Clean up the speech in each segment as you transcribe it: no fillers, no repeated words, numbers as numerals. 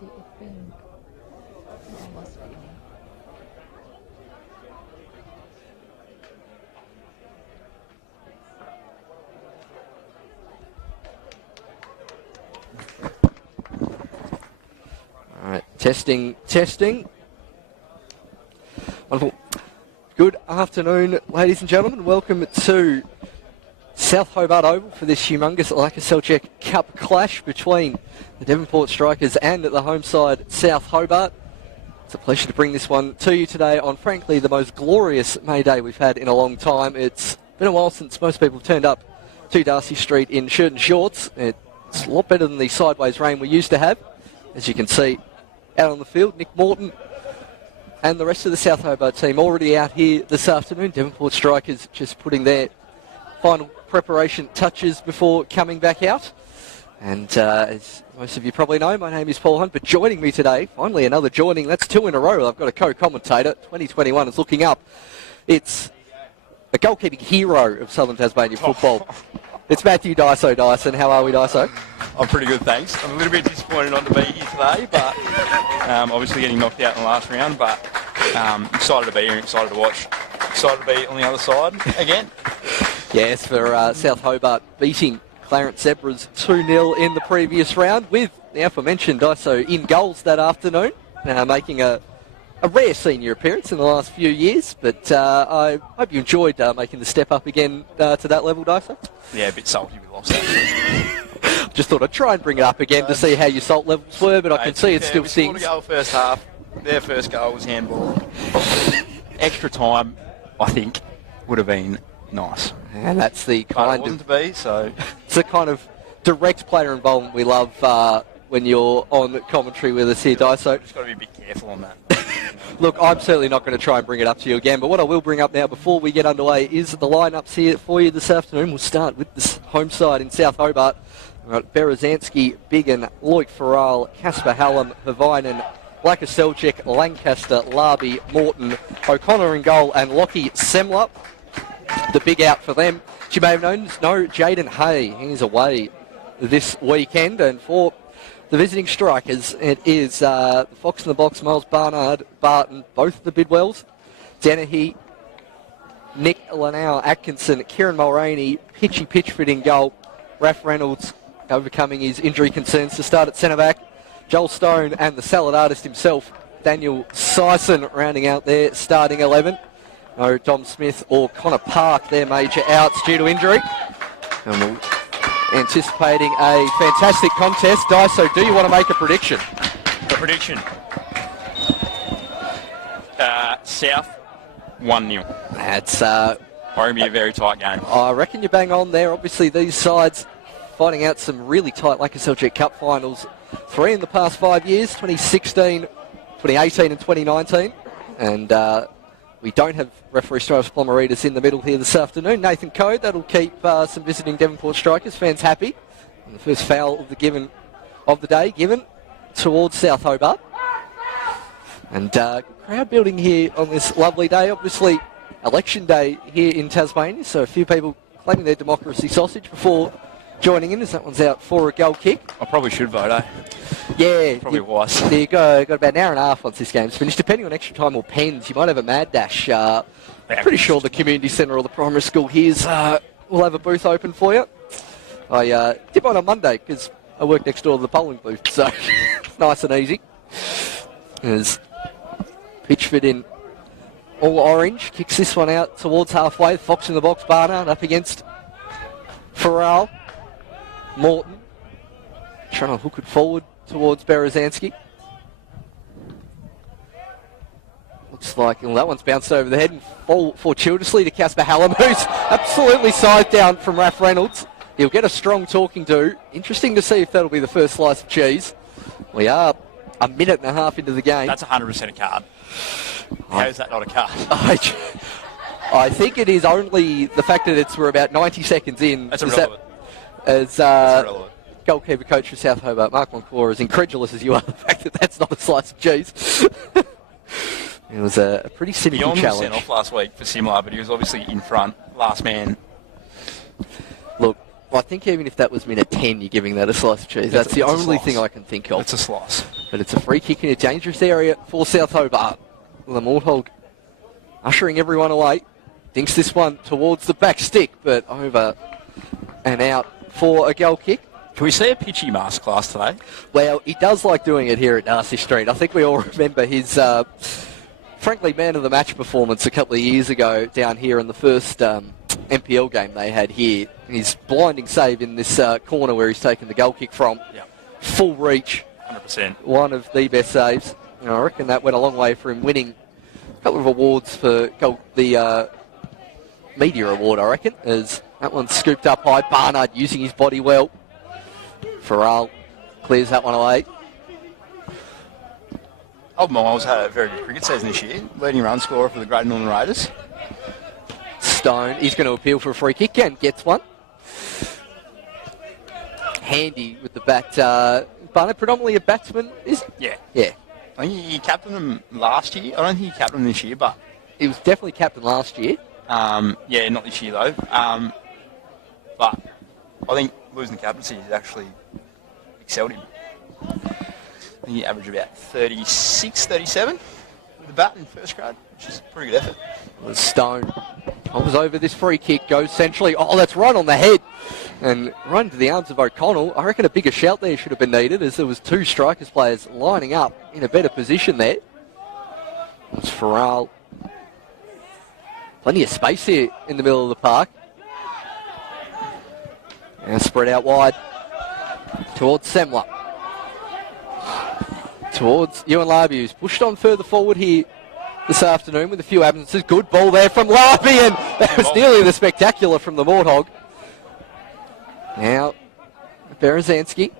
see it being almost being. All right, testing. Wonderful. Good afternoon, ladies and gentlemen. Welcome to South Hobart Oval for this humongous Lakoseljac Cup clash between the Devonport Strikers and the home side, South Hobart. It's a pleasure to bring this one to you today on, frankly, the most glorious May Day we've had in a long time. It's been a while since most people have turned up to Darcy Street in shirt and shorts. It's a lot better than the sideways rain we used to have. As you can see, out on the field, Nick Morton and the rest of the South Hobart team already out here this afternoon. Devonport Strikers just putting their final preparation touches before coming back out. And as most of you probably know, my name is Paul Hunt, but joining me today, finally another joining, that's 2 in a row. I've got a co-commentator. 2021 is looking up. It's a goalkeeping hero of Southern Tasmania football. It's Matthew Dyso Dyson. How are we, Dyso? I'm pretty good, thanks. I'm a little bit disappointed not to be here today, but obviously getting knocked out in the last round, but excited to be here, excited to watch, excited to be on the other side again. Yes, for South Hobart beating Clarence Zebras 2-0 in the previous round with the aforementioned Dyso in goals that afternoon, making a rare senior appearance in the last few years, but I hope you enjoyed making the step up again to that level, Dyso. Yeah, a bit salty we lost that. Just thought I'd try and bring it up again to see how your salt levels were, but I can see it still stings. We scored a goal first half. Their first goal was handball. Extra time, I think, would have been nice. And that's the kind wasn't to be, so it's the kind of direct player involvement we love when you're on commentary with us here, Dyso. Just got to be a bit careful on that. Look, I'm certainly not going to try and bring it up to you again, but what I will bring up now before we get underway is the lineups here for you this afternoon. We'll start with the home side in South Hobart. We've got Berezanski, Biggin, Loic Farrell, Casper Hallam, Havinen, Lakoseljac, Lancaster, Larby, Morton, O'Connor in goal, and Lockie Semler. The big out for them, as you may have known, is no Jaden Hay. He's away this weekend, and for the visiting Strikers, it is the Fox in the Box, Miles Barnard, Barton, both the Bidwells, Dennehy, Nick Lanau, Atkinson, Kieran Mulroney, Pitchy Pitchford in goal, Raph Reynolds overcoming his injury concerns to start at centre-back, Joel Stone and the salad artist himself, Daniel Sison, rounding out their starting 11. No Dom Smith or Connor Park, their major outs due to injury. And we're anticipating a fantastic contest. Dyso, do you want to make a prediction? A prediction. South 1-0. That's going to be a very tight game. I reckon you bang on there. Obviously, these sides fighting out some really tight Lakoseljac Cup finals. 3 in the past 5 years, 2016, 2018 and 2019. And we don't have referee Stratus Plomeritas in the middle here this afternoon. Nathan Code, that'll keep some visiting Devonport Strikers fans happy. And the first foul of the day given towards South Hobart. And crowd building here on this lovely day. Obviously, election day here in Tasmania, so a few people claiming their democracy sausage before joining in as that one's out for a goal kick. I probably should vote, eh? Yeah. Probably was. There you go. Got about an hour and a half once this game's finished. Depending on extra time or pens, you might have a mad dash. Pretty sure the community centre or the primary school here's will have a booth open for you. I did one on Monday because I work next door to the polling booth, so it's nice and easy. There's Pitchford in all orange. Kicks this one out towards halfway. Fox in the box. Barnard up against Farrell. Morton trying to hook it forward towards Berezanski. Looks like that one's bounced over the head and fall fortuitously to Casper Hallam, who's absolutely side down from Raph Reynolds. He'll get a strong talking to. Interesting to see if that'll be the first slice of cheese. We are a minute and a half into the game. That's 100% a card. How is that not a card? I think it is only the fact that we're about 90 seconds in. That's irrelevant. As goalkeeper coach for South Hobart, Mark Monclore, as incredulous as you are, the fact that that's not a slice of cheese. It was a pretty cynical challenge. Beyond sent off last week for similar, but he was obviously in front, last man. Look, I think even if that was minute 10, you're giving that a slice of cheese. That's the only thing I can think of. It's a slice. But it's a free kick in a dangerous area for South Hobart. The Warthog ushering everyone away. Dinks this one towards the back stick, but over and out for a goal kick. Can we see a pitchy masterclass today? Well, he does like doing it here at Darcy Street. I think we all remember his, frankly, man of the match performance a couple of years ago down here in the first NPL game they had here. His blinding save in this corner where he's taken the goal kick from. Yep. Full reach. 100%. One of the best saves. And I reckon that went a long way for him winning a couple of awards for the media award, I reckon, as that one's scooped up high. Barnard using his body well. Farrell clears that one away. Old Miles had a very good cricket season this year. Leading run scorer for the Great Northern Raiders. Stone, he's going to appeal for a free kick and gets one. Handy with the bat. Barnard, predominantly a batsman, is he? Yeah. Yeah. I think he captained them last year. I don't think he captained them this year, but... He was definitely captain last year. Yeah, not this year though. But I think losing the captaincy has actually excelled him. I think he averaged about 36, 37 with the bat in first grade, which is a pretty good effort. Stone comes over this free kick, goes centrally. Oh, that's right on the head. And right into the arms of O'Connell. I reckon a bigger shout there should have been needed, as there was two strikers players lining up in a better position there. It's Farrell. Plenty of space here in the middle of the park. Now spread out wide towards Semler. Towards Ewan Larby, who's pushed on further forward here this afternoon with a few absences. Good ball there from Larby, and that was nearly the spectacular from the Warthog. Now, Berezanski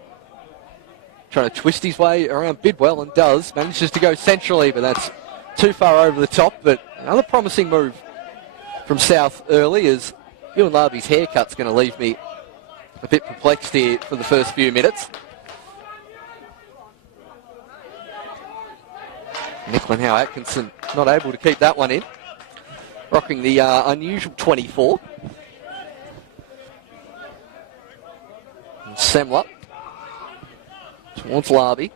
trying to twist his way around Bidwell, and does. Manages to go centrally, but that's too far over the top. But another promising move from South early, as Ewan Larby's haircut's going to leave me a bit perplexed here for the first few minutes. Nicklin Howe Atkinson not able to keep that one in. Rocking the unusual 24. And Semler towards Larby.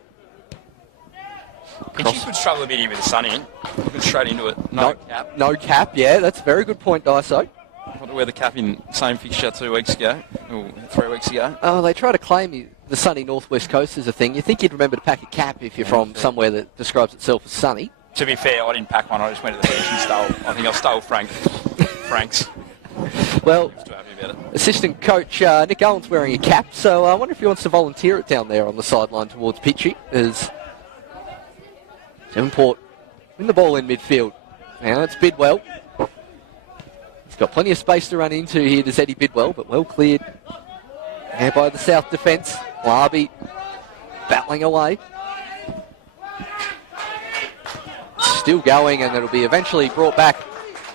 He could struggle a bit here with the sun in. Looking straight into it. No cap. No cap, yeah. That's a very good point, Dyso. I had to wear the cap in the same fixture 2 weeks ago, or 3 weeks ago. Oh, they try to claim the sunny northwest coast is a thing. You think you'd remember to pack a cap if you're from somewhere that describes itself as sunny. To be fair, I didn't pack one. I just went to the beach and stole Frank's. Well, He was too happy about it. assistant coach Nick Allen's wearing a cap, so I wonder if he wants to volunteer it down there on the sideline towards Pitchy, as Devonport win the ball in midfield. Now it's Bidwell. He's got plenty of space to run into here, does Eddie Bidwell, but well cleared there by the South defence. Larby battling away. Still going, and it'll be eventually brought back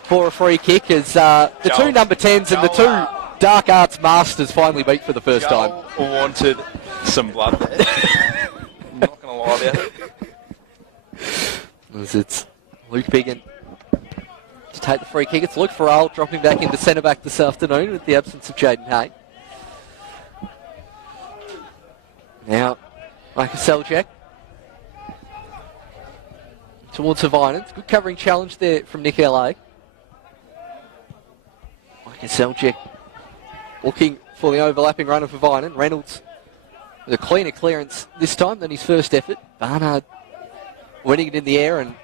for a free kick, as the two number 10s and the two Dark Arts Masters finally beat for the first time. Wanted some blood there. I'm not going to lie about it. As it's Luke Biggin to take the free kick. It's Luke Farrell dropping back into centre back this afternoon with the absence of Jaden Hay. Now, Lakoseljac towards Havinen. Good covering challenge there from Nick L.A. Lakoseljac looking for the overlapping run of Havinen. Reynolds with a cleaner clearance this time than his first effort. Barnard winning it in the air, and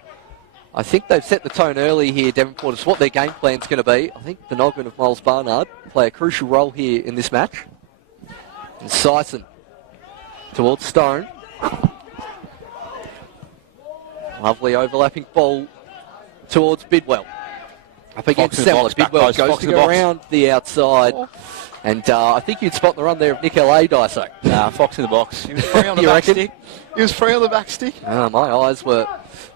I think they've set the tone early here, Devonport, as what their game plan's going to be. I think the noggin of Miles Barnard play a crucial role here in this match. And Sison towards Stone. Lovely overlapping ball towards Bidwell. Up against Semler. Bidwell goes to go around the outside. And I think you'd spot the run there of Nick L.A. Dyso. Nah, Fox in the box. He was free on the back stick. He was free on the back stick. My eyes were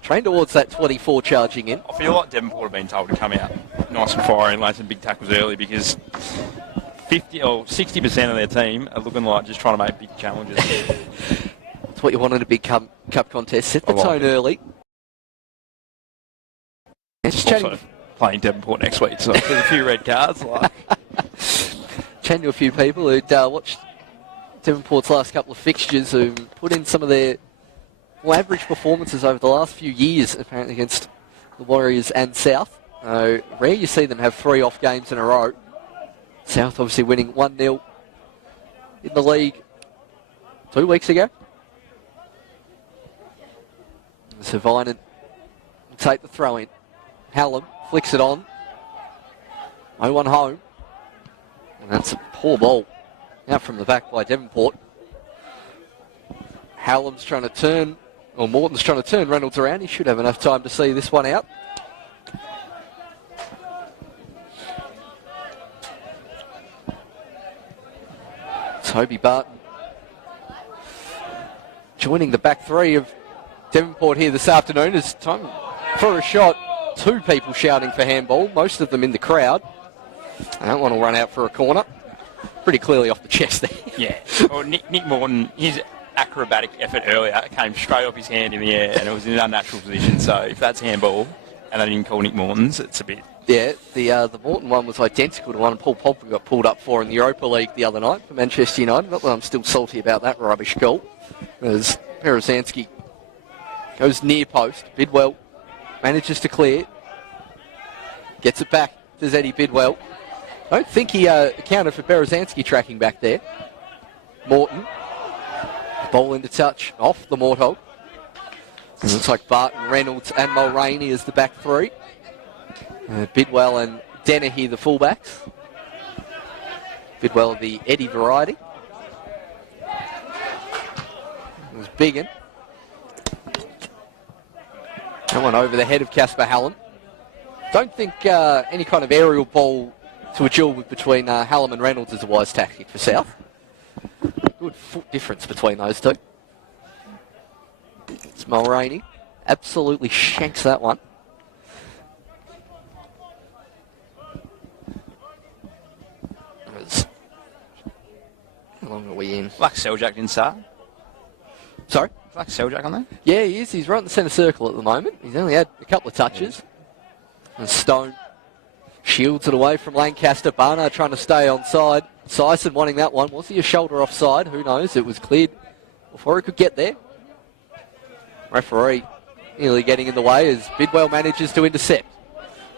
trained towards that 24 charging in. I feel like Devonport have been told to come out nice and fiery and lay some big tackles early, because 50 or 60% of their team are looking like just trying to make big challenges. That's what you want in a big cup contest. Set the tone early. Just also playing Devonport next week, so there's a few red cards. Chatting to a few people who'd watched Devonport's last couple of fixtures, who put in some of their average performances over the last few years, apparently, against the Warriors and South. Rare you see them have 3 off games in a row. South obviously winning 1-0 in the league 2 weeks ago. So Vinan will take the throw in. Hallam flicks it on. 0-1 home. And that's a poor ball. Out from the back by Devonport. Hallam's trying to turn, or Morton's trying to turn Reynolds around. He should have enough time to see this one out. Toby Barton joining the back 3 of Devonport here this afternoon. It's time for a shot. 2 people shouting for handball, most of them in the crowd. And that one will run out for a corner. Pretty clearly off the chest there. Yeah. Well, Nick Morton, his acrobatic effort earlier came straight off his hand in the air, and it was in an unnatural position. So if that's handball, and they didn't call Nick Morton's, it's a bit... Yeah, the Morton one was identical to one Paul Popper got pulled up for in the Europa League the other night for Manchester United. Not that I'm still salty about that rubbish goal. As Berezanski goes near post. Bidwell manages to clear. Gets it back to Zeddy Bidwell. I don't think he accounted for Berezanski tracking back there. Morton. Ball into touch off the Morthog. It looks like Barton, Reynolds and Mulroney as the back 3. Bidwell and Dennehy the fullbacks. Bidwell the Eddie variety. It was Biggin. That one over the head of Casper Hallam. Don't think any kind of aerial ball to a duel between Hallam and Reynolds is a wise tactic for South. Good foot difference between those two. It's Mulroney. Absolutely shanks that one. How long are we in? Lakoseljac didn't start. Sorry? Lakoseljac on there? Yeah, he is. He's right in the centre circle at the moment. He's only had a couple of touches. And Stone shields it away from Lancaster. Barnard trying to stay onside. Sison wanting that one. Was he a shoulder offside? Who knows? It was cleared before he could get there. Referee nearly getting in the way as Bidwell manages to intercept.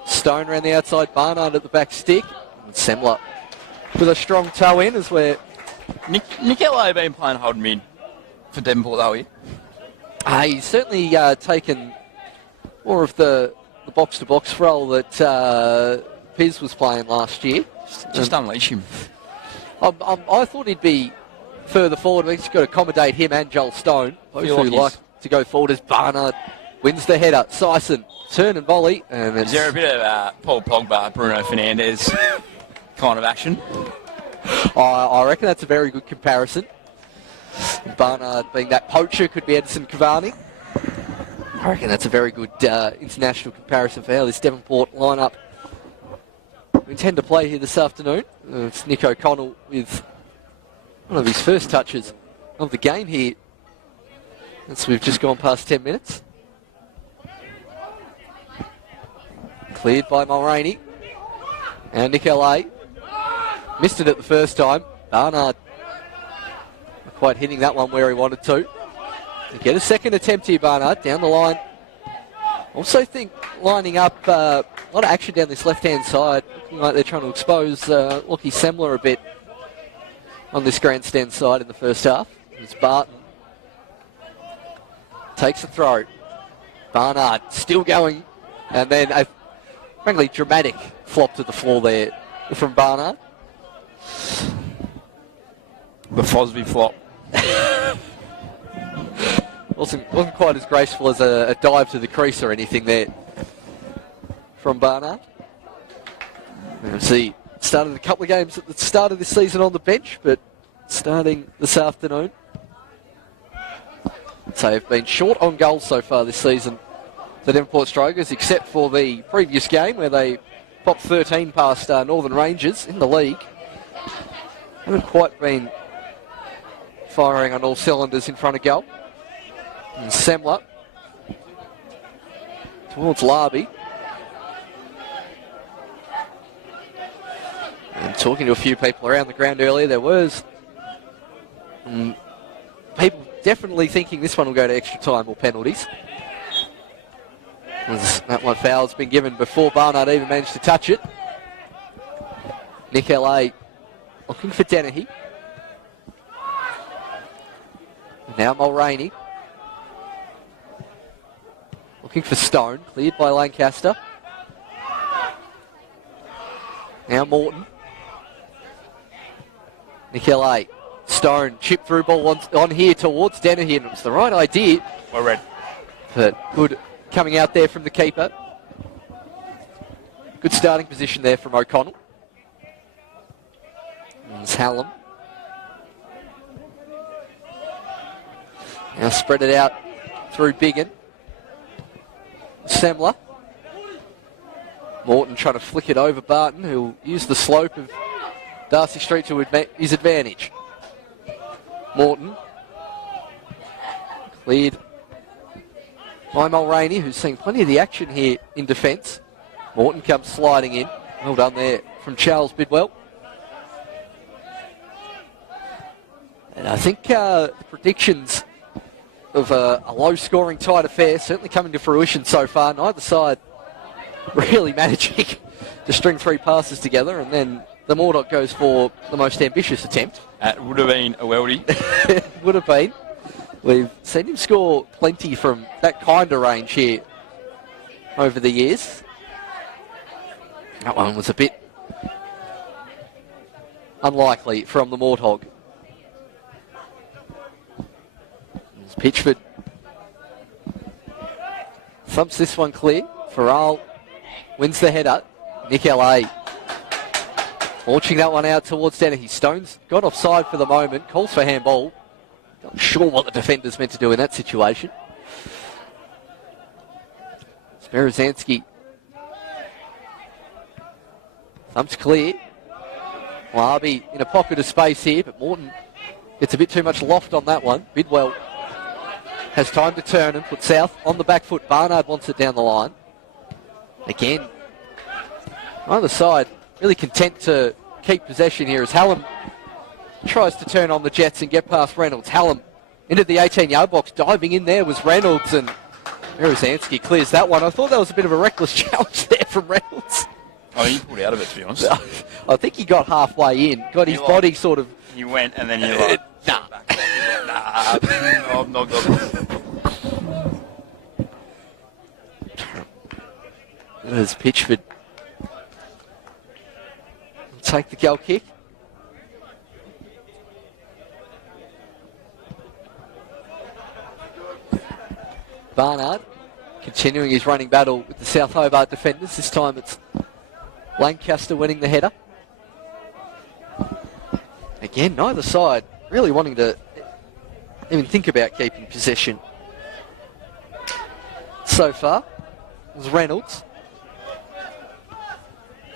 Stone around the outside. Barnard at the back stick. And Semler with a strong toe in as we're... Nikello been playing hold mid for Devonport though here. He's certainly taken more of the box-to-box role that Piz was playing last year. Just unleash him. I thought he'd be further forward. We've just got to accommodate him and Joel Stone, both who like to go forward as Barnard wins the header. Sison, turn and volley. And is there a bit of Paul Pogba, Bruno Fernandes kind of action? I reckon that's a very good comparison. Barnard being that poacher could be Edison Cavani. I reckon that's a very good international comparison for how this Devonport lineup we intend to play here this afternoon. It's Nick O'Connell with one of his first touches of the game here. So we've just gone past 10 minutes. Cleared by Mulroney. And Nick L.A. missed it at the first time. Barnard not quite hitting that one where he wanted to. Get a second attempt here, Barnard, down the line. Also think lining up a lot of action down this left-hand side. Looking like they're trying to expose Lockie Semler a bit on this grandstand side in the first half. It's Barton. Takes a throw. Barnard still going. And then a frankly dramatic flop to the floor there from Barnard. The Fosby flop. Wasn't quite as graceful as a dive to the crease or anything there from Barnard. See, started a couple of games at the start of this season on the bench, but starting this afternoon. So they've been short on goals so far this season, the Devonport Strikers, except for the previous game where they popped 13 past Northern Rangers in the league. Haven't quite been firing on all cylinders in front of goal. And Semler towards Larby. And talking to a few people around the ground earlier, there was people definitely thinking this one will go to extra time or penalties. As that one foul's been given before Barnard even managed to touch it. Nick LA looking for Dennehy. Now Mulroney. Looking for Stone. Cleared by Lancaster. Now Morton. Nick LA. Stone. Chip through ball on here towards Dennehy. And it was the right idea. Well read. But good coming out there from the keeper. Good starting position there from O'Connell. There's Hallam. Now spread it out through Biggin. Semler. Morton trying to flick it over Barton, who'll use the slope of Darcy Street to his advantage. Morton. Cleared by Mulroney, who's seen plenty of the action here in defence. Morton comes sliding in. Well done there from Charles Bidwell. And I think the predictions of a low-scoring tight affair certainly coming to fruition so far. Neither side really managing to string 3 passes together, and then the Murdoch goes for the most ambitious attempt. It would have been a weldy. Would have been. We've seen him score plenty from that kind of range here over the years. That one was a bit unlikely from the Morthog. Pitchford thumps this one clear. Farrell wins the header. Nick LA launching that one out towards Dennehy. Stone's got offside for the moment. Calls for handball. Not sure what the defender's meant to do in that situation. Berezanski thumps clear. Larby in a pocket of space here, but Morton gets a bit too much loft on that one. Bidwell has time to turn and put South on the back foot. Barnard wants it down the line. Again, either side really content to keep possession here as Hallam tries to turn on the Jets and get past Reynolds. Hallam into the 18-yard box. Diving in there was Reynolds, and Berezanski clears that one. I thought that was a bit of a reckless challenge there from Reynolds. I think he pulled out of it, to be honest. I think he got halfway in, got his body sort of... You went and then you're like... Nah. Nah, I've not got it. There's Pitchford. Take the goal kick. Barnard continuing his running battle with the South Hobart defenders. This time it's Lancaster winning the header. Again, neither side really wanting to even think about keeping possession. So far, it was Reynolds.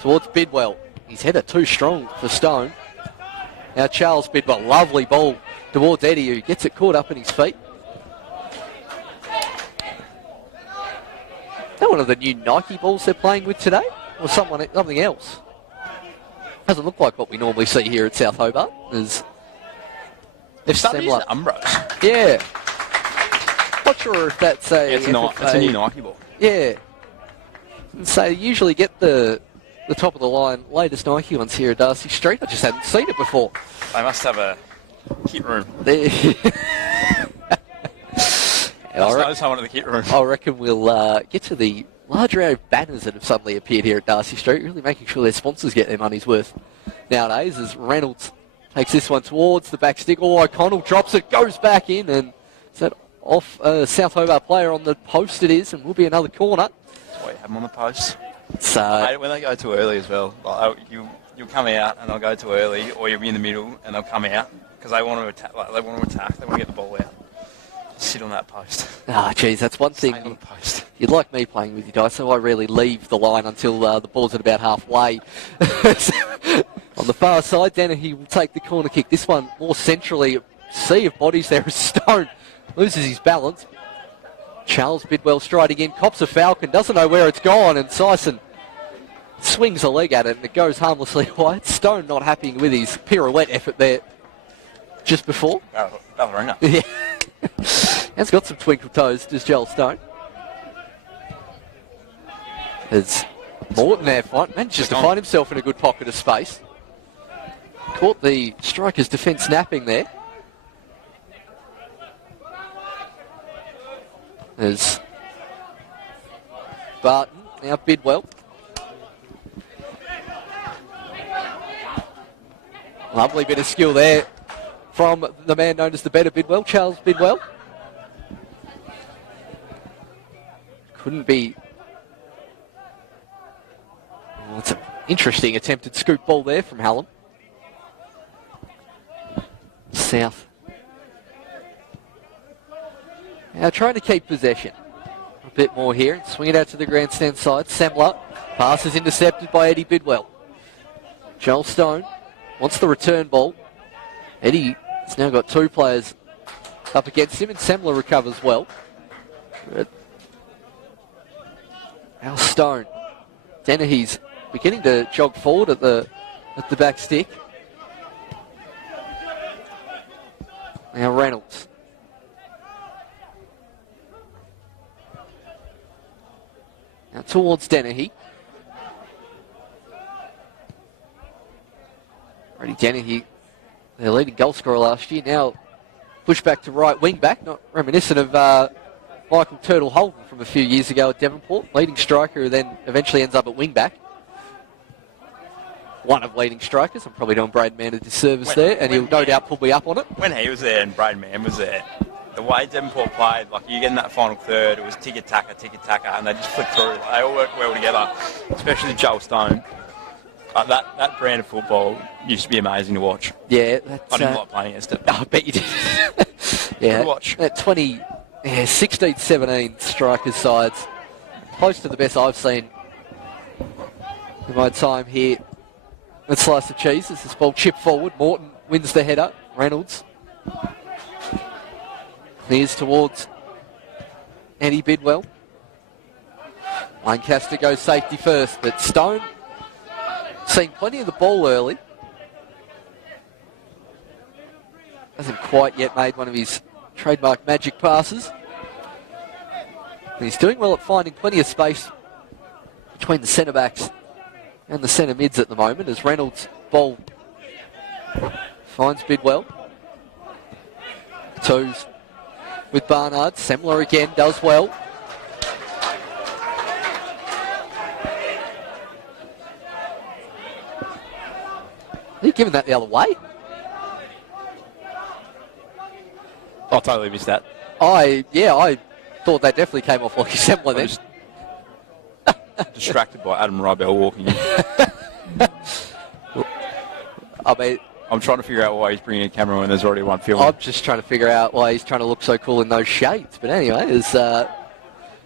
Towards Bidwell. His header too strong for Stone. Now Charles Bidwell, lovely ball towards Eddie, who gets it caught up in his feet. Is that one of the new Nike balls they're playing with today? Or something else? Doesn't look like what we normally see here at South Hobart. They've started using Umbros. Yeah. Not sure if that's a... It's a new Nike ball. Yeah. So you usually get the top of the line latest Nike ones here at Darcy Street. I just hadn't seen it before. They must have a kit room. Someone in the kit room. I reckon we'll get to the large array of banners that have suddenly appeared here at Darcy Street, really making sure their sponsors get their money's worth nowadays, as Reynolds takes this one towards the back stick. Oh, O'Connell drops it, goes back in, and is that off a South Hobart player on the post? It is, and will be another corner. That's why you have them on the post. So, I hate it when they go too early as well. Like, you'll come out and they'll go too early, or you'll be in the middle and they'll come out because they want to attack. They want to get the ball out. Sit on that post. Geez, that's one thing. Stay on the post. You'd like me playing with you, Dice, so I rarely leave the line until the ball's at about halfway. On the far side, Dennehy will take the corner kick. This one more centrally. Sea of bodies there as Stone loses his balance. Charles Bidwell striding in, cops a falcon, doesn't know where it's gone, and Sison swings a leg at it and it goes harmlessly wide. Stone not happy with his pirouette effort there just before. Ballerina. Yeah. Has got some twinkle toes, does Joel Stone. There's Morton there, manages to find himself in a good pocket of space. Caught the striker's defence napping there. There's Barton, now Bidwell. Lovely bit of skill there from the man known as the better Bidwell, Charles Bidwell. Couldn't be... Oh, it's an interesting attempted scoop ball there from Hallam. South. Now trying to keep possession. A bit more here and swing it out to the grandstand side. Semler. Pass is intercepted by Eddie Bidwell. Joel Stone wants the return ball. Eddie has now got two players up against him, and Semler recovers well. Now Stone. Dennehy's beginning to jog forward at the back stick. Now Reynolds. Now towards Dennehy. Already Dennehy, their leading goal scorer last year, now pushed back to right wing back, not reminiscent of Michael Turtle Holden from a few years ago at Devonport, leading striker who then eventually ends up at wing back. One of leading strikers. I'm probably doing Braden Mann a disservice there, and he'll no doubt pull me up on it. When he was there and Braden Mann was there, the way Devonport played, like you get in that final third, it was tiki-taka, and they just flicked through. They all worked well together, especially Joel Stone. That brand of football used to be amazing to watch. Yeah. I didn't like playing against it. I bet you did. Yeah. Good watch. That 16, 17 strikers sides, close to the best I've seen in my time here. Let's slice the cheese as this ball chipped forward. Morton wins the header. Reynolds clears towards Eddie Bidwell. Lancaster goes safety first, but Stone seen plenty of the ball early. Hasn't quite yet made one of his trademark magic passes. And he's doing well at finding plenty of space between the centre-backs and the centre mids at the moment as Reynolds' ball finds Bidwell. Twos with Barnard. Semler again does well. Are you giving that the other way? I totally missed that. I thought that definitely came off like a Semler then. Distracted by Adam Rybell walking in. I mean, I'm trying to figure out why he's bringing a camera when there's already one filming. I'm just trying to figure out why he's trying to look so cool in those shades. But anyway, it's... are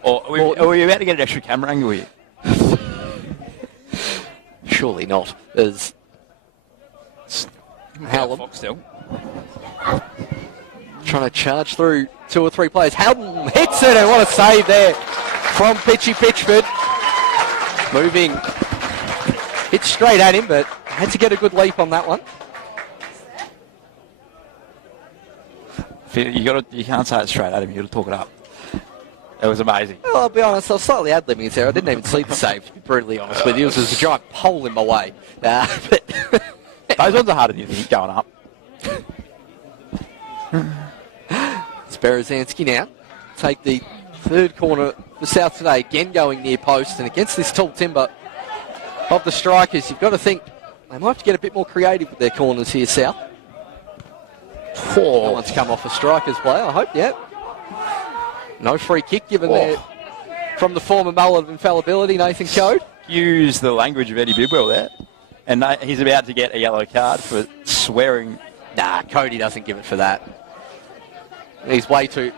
we about to get an extra camera angle here? Surely not. There's... Hallam still. Trying to charge through two or three players. Hallam hits it, and what a save there from Pitchy Pitchford. Moving. Hit straight at him, but had to get a good leap on that one. You can't say it straight at him. You got to talk it up. It was amazing. Well, I'll be honest, I was slightly ad-libbing it there. I didn't even see the save, to be brutally honest with you. It was a giant pole in my way. But those ones are harder than you think going up. It's Berezanski now. Take the third corner for South today. Again going near post, and against this tall timber of the strikers, you've got to think they might have to get a bit more creative with their corners here, South. No one's come off a strikers play, I hope, yeah. No free kick given there from the former mullet of infallibility, Nathan Code. Use the language of Eddie Bidwell there. And he's about to get a yellow card for swearing. Nah, Cody doesn't give it for that. He's way too...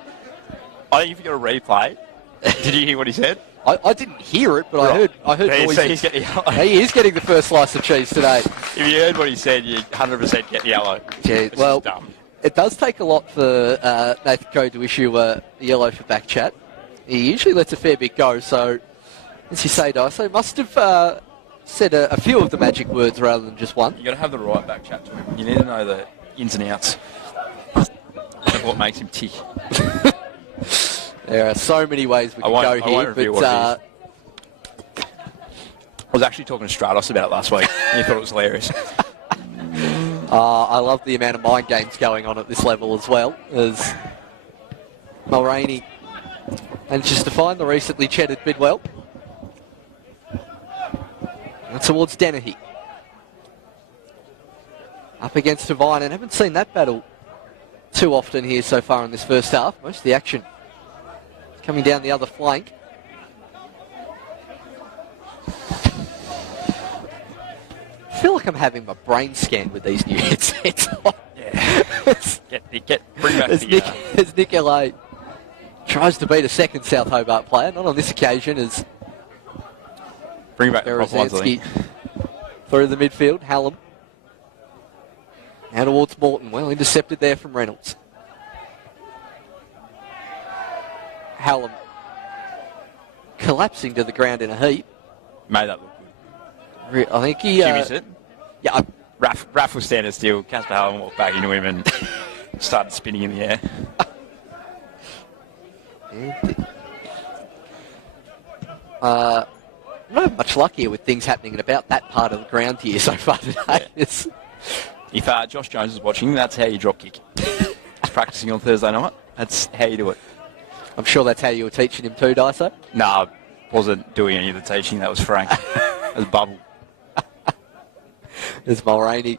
I think if you got a replay, did you hear what he said? I didn't hear it, but I heard noises. He's getting yellow. He is getting the first slice of cheese today. If you heard what he said, you 100% get yellow. Yeah, well, it does take a lot for Nathan Code to issue a yellow for back chat. He usually lets a fair bit go, so as you say, Darcy, must have said a few of the magic words rather than just one. You got to have the right back chat to him. You need to know the ins and outs of what makes him tick. There are so many ways we can go I here, won't reveal but what it I was actually talking to Stratos about it last week, and he thought it was hilarious. I love the amount of mind games going on at this level as well, as Mulroney manages to find the recently chedded Bidwell. And towards Dennehy. Up against Devine, and haven't seen that battle too often here so far in this first half. Most of the action coming down the other flank. I feel like I'm having my brain scanned with these new headsets on. Yeah. Bring back As Nick LA tries to beat a second South Hobart player, not on this occasion, as bring back the proper ones, I Berezanski think. through the midfield. Hallam now towards Morton. Well intercepted there from Reynolds. Hallam collapsing to the ground in a heap. Made that look good. I think he... Jimmy's it. Yeah, Raph was standing still. Casper Hallam walked back into him and started spinning in the air. Not much luck here with things happening at about that part of the ground here so far today. Yeah. It's, If Josh Jones is watching, that's how you drop kick. He's practicing on Thursday night. That's how you do it. I'm sure that's how you were teaching him too, Dyso. No, wasn't doing any of the teaching. That was Frank. That was Bubble. There's Mulroney.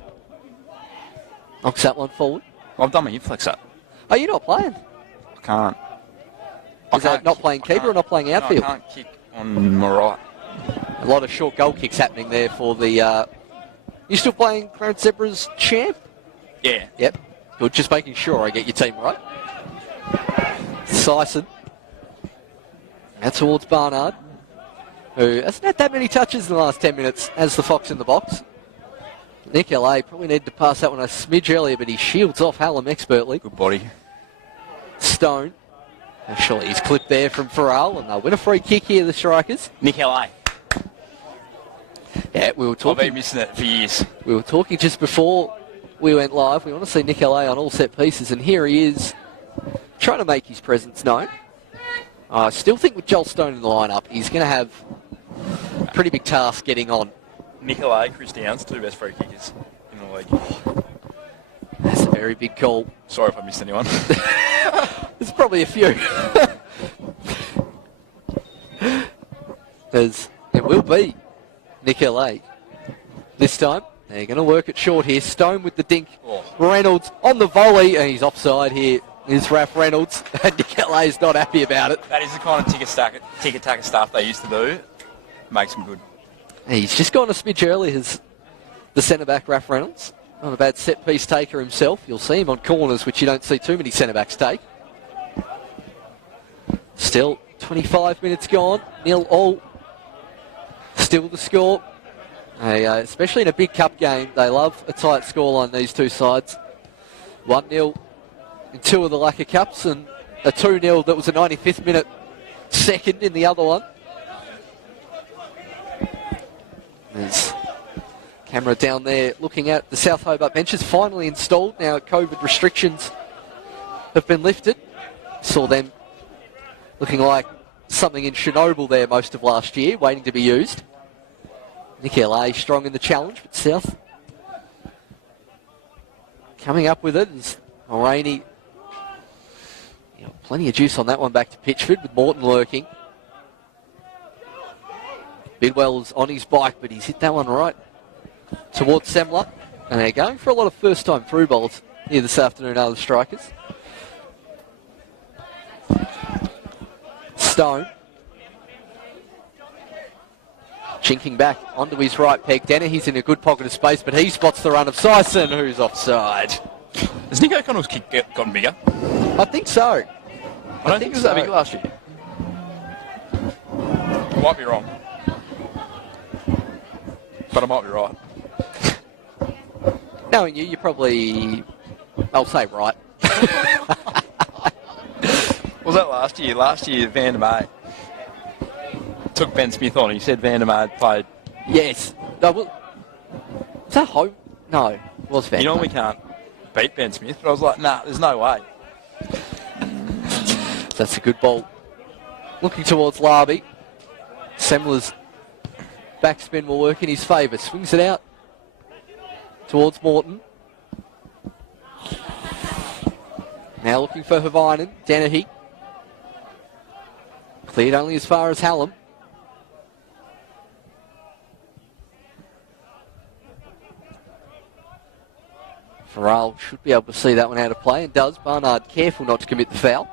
Knocks that one forward. Well, I've done my hip flexor. Oh, you're not playing? I can't. Is that not playing keeper or not playing outfield? No, I can't kick on my right. A lot of short goal kicks happening there for the... You still playing Clarence Zebra's champ? Yeah. Yep. Good. Just making sure I get your team right. Sison. Now towards Barnard, who hasn't had that many touches in the last 10 minutes as the Fox in the box. Nick LA probably needed to pass that one a smidge earlier, but he shields off Hallam expertly. Good body. Stone. Actually, he's clipped there from Farrell, and they'll win a free kick here, the Strikers. Nick LA. Yeah, we were I've talking. been missing it for years. We were talking just before we went live. We want to see Nick LA on all set pieces, and here he is trying to make his presence known. I still think with Joel Stone in the lineup, he's going to have a pretty big task getting on. Nick LA, Chris Downs, two best free kickers in the league. That's a very big call. Sorry if I missed anyone. There's probably a few. As it will be Nick LA. This time, they're going to work it short here. Stone with the dink. Oh. Reynolds on the volley, and he's offside here. Is Raph Reynolds, and Nick LA is not happy about it. That is the kind of tick-attacker stuff they used to do. Makes them good. He's just gone a smidge early, as the centre-back, Raph Reynolds. Not a bad set-piece taker himself. You'll see him on corners, which you don't see too many centre-backs take. Still, 25 minutes gone. 0-0. Still the score. Especially in a big cup game, they love a tight scoreline, these two sides. 1-0 in two of the Lacquer Cups, and a 2-0 that was a 95th minute second in the other one. There's camera down there looking at the South Hobart benches, finally installed. Now COVID restrictions have been lifted. Saw them looking like something in Chernobyl there most of last year, waiting to be used. Nick LA strong in the challenge, but South coming up with it is Mulroney. Plenty of juice on that one back to Pitchford with Morton lurking. Bidwell's on his bike, but he's hit that one right towards Semler. And they're going for a lot of first-time through balls here this afternoon, are the Strikers. Stone. Chinking back onto his right peg. Dennehy's in a good pocket of space, but he spots the run of Sison, who's offside. Has Nick O'Connell's kick gotten bigger? I think so. I don't think it was that big last year. I might be wrong. But I might be right. Knowing you, you're probably, I'll say right. Was that last year? Last year, Van der May took Ben Smith on. He said Van der May had played. Yes. No, was that home? No, it was Van. You know we can't beat Ben Smith, but I was like, nah, there's no way. That's a good ball Looking towards Larby. Semler's backspin will work in his favour. Swings it out towards Morton. Now looking for Havinen. Dennehy. Cleared only as far as Hallam. Farrell should be able to see that one out of play, and does. Barnard careful not to commit the foul.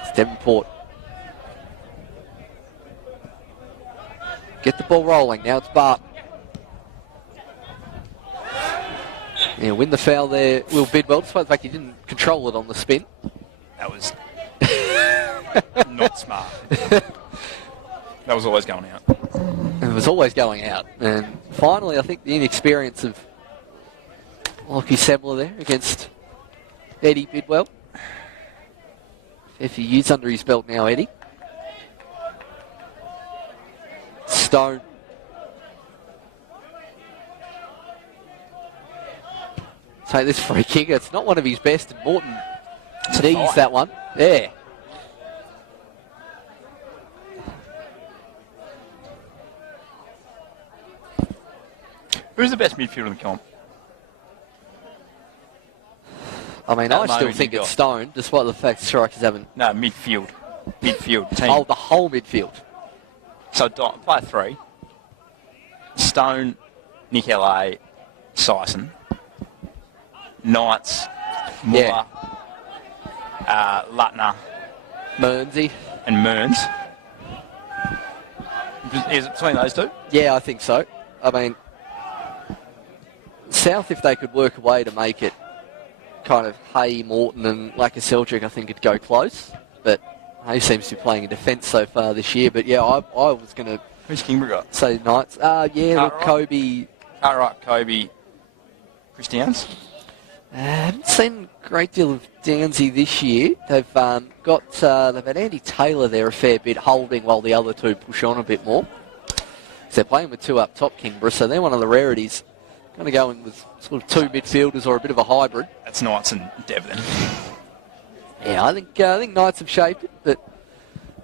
It's Devonport. Get the ball rolling. Now it's Bart. Yeah, win the foul there, Will Bidwell, despite the fact he didn't control it on the spin. That was not smart. That was always going out. It was always going out. And finally, I think the inexperience of Lockie Semler there against Eddie Bidwell. A few years under his belt now, Eddie. Stone. Take this free kick. It's not one of his best, and Morton knees that one. Yeah. Who's the best midfielder in the comp? I mean, I still think it's Stone, despite the fact strikers haven't... No, midfield. Midfield team. Oh, the whole midfield. So, play 3. Stone, Nick L.A., Sison. Knights, Muller, Lutner, Mearnsey. And Mearns. Is it between those two? Yeah, I think so. I mean, South, if they could work a way to make it kind of Hay, Morton and Lakoseljac, I think it'd go close. But Hay seems to be playing in defence so far this year. But yeah, I was going to... Who's Kingborough got? Say Knights. Look, Kobe... Cartwright, Kobe, Chris Downs. I haven't seen a great deal of Downsy this year. They've they've had Andy Taylor there a fair bit, holding while the other two push on a bit more. So they're playing with 2 up top, Kingborough, so they're one of the rarities. Going to go in with sort of 2 midfielders or a bit of a hybrid. That's Knights and Dev then. Yeah, I think Knights have shaped it, but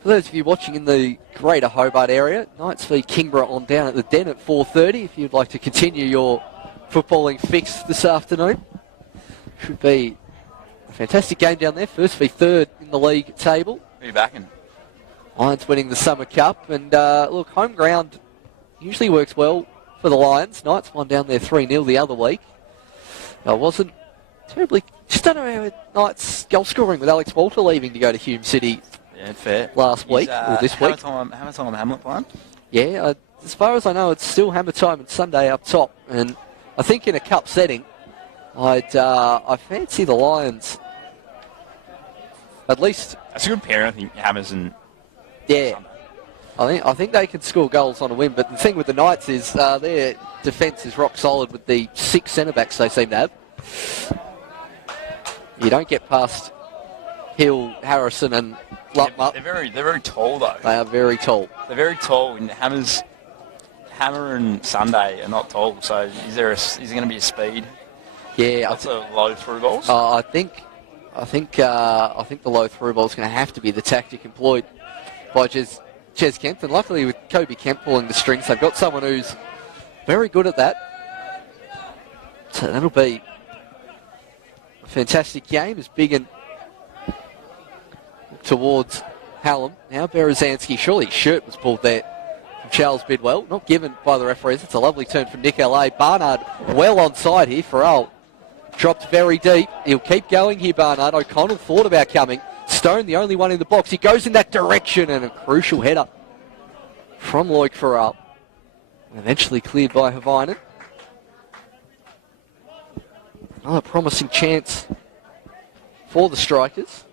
for those of you watching in the greater Hobart area, Knights v Kingborough on down at the Den at 4:30 if you'd like to continue your footballing fix this afternoon. Should be a fantastic game down there. First v third in the league table. Who are you backing? Lions winning the Summer Cup. And look, home ground usually works well for the Lions. Knights won down there 3-0 the other week. Wasn't terribly... Just don't know how Knights goal scoring with Alex Walter leaving to go to Hume City fair. last week or this week. Hammer time Hamlet playing? Yeah, as far as I know, it's still Hammer time and Sunday up top. And I think in a cup setting, I fancy the Lions. At least... That's a good pair, I think, Hammers and... Yeah. I think they can score goals on a win, but the thing with the Knights is their defence is rock solid with the 6 centre-backs they seem to have. You don't get past Hill, Harrison and Lutmer. They're very tall, though. They are very tall. They're very tall, and Hammer and Sunday are not tall, so is there going to be a speed? Yeah, That's a low through balls. I think the low through ball is going to have to be the tactic employed by Ches Kemp, and luckily with Kobe Kemp pulling the strings, they've got someone who's very good at that. So that'll be a fantastic game. As Big and towards Hallam. Now Berezanski, surely his shirt was pulled there from Charles Bidwell. Not given by the referees. It's a lovely turn from Nick L.A. Barnard well onside here. Farrell dropped very deep. He'll keep going here, Barnard. O'Connell thought about coming. Stone, the only one in the box. He goes in that direction, and a crucial header from Loic Farrell. Eventually cleared by Havinen. Another promising chance for the Strikers.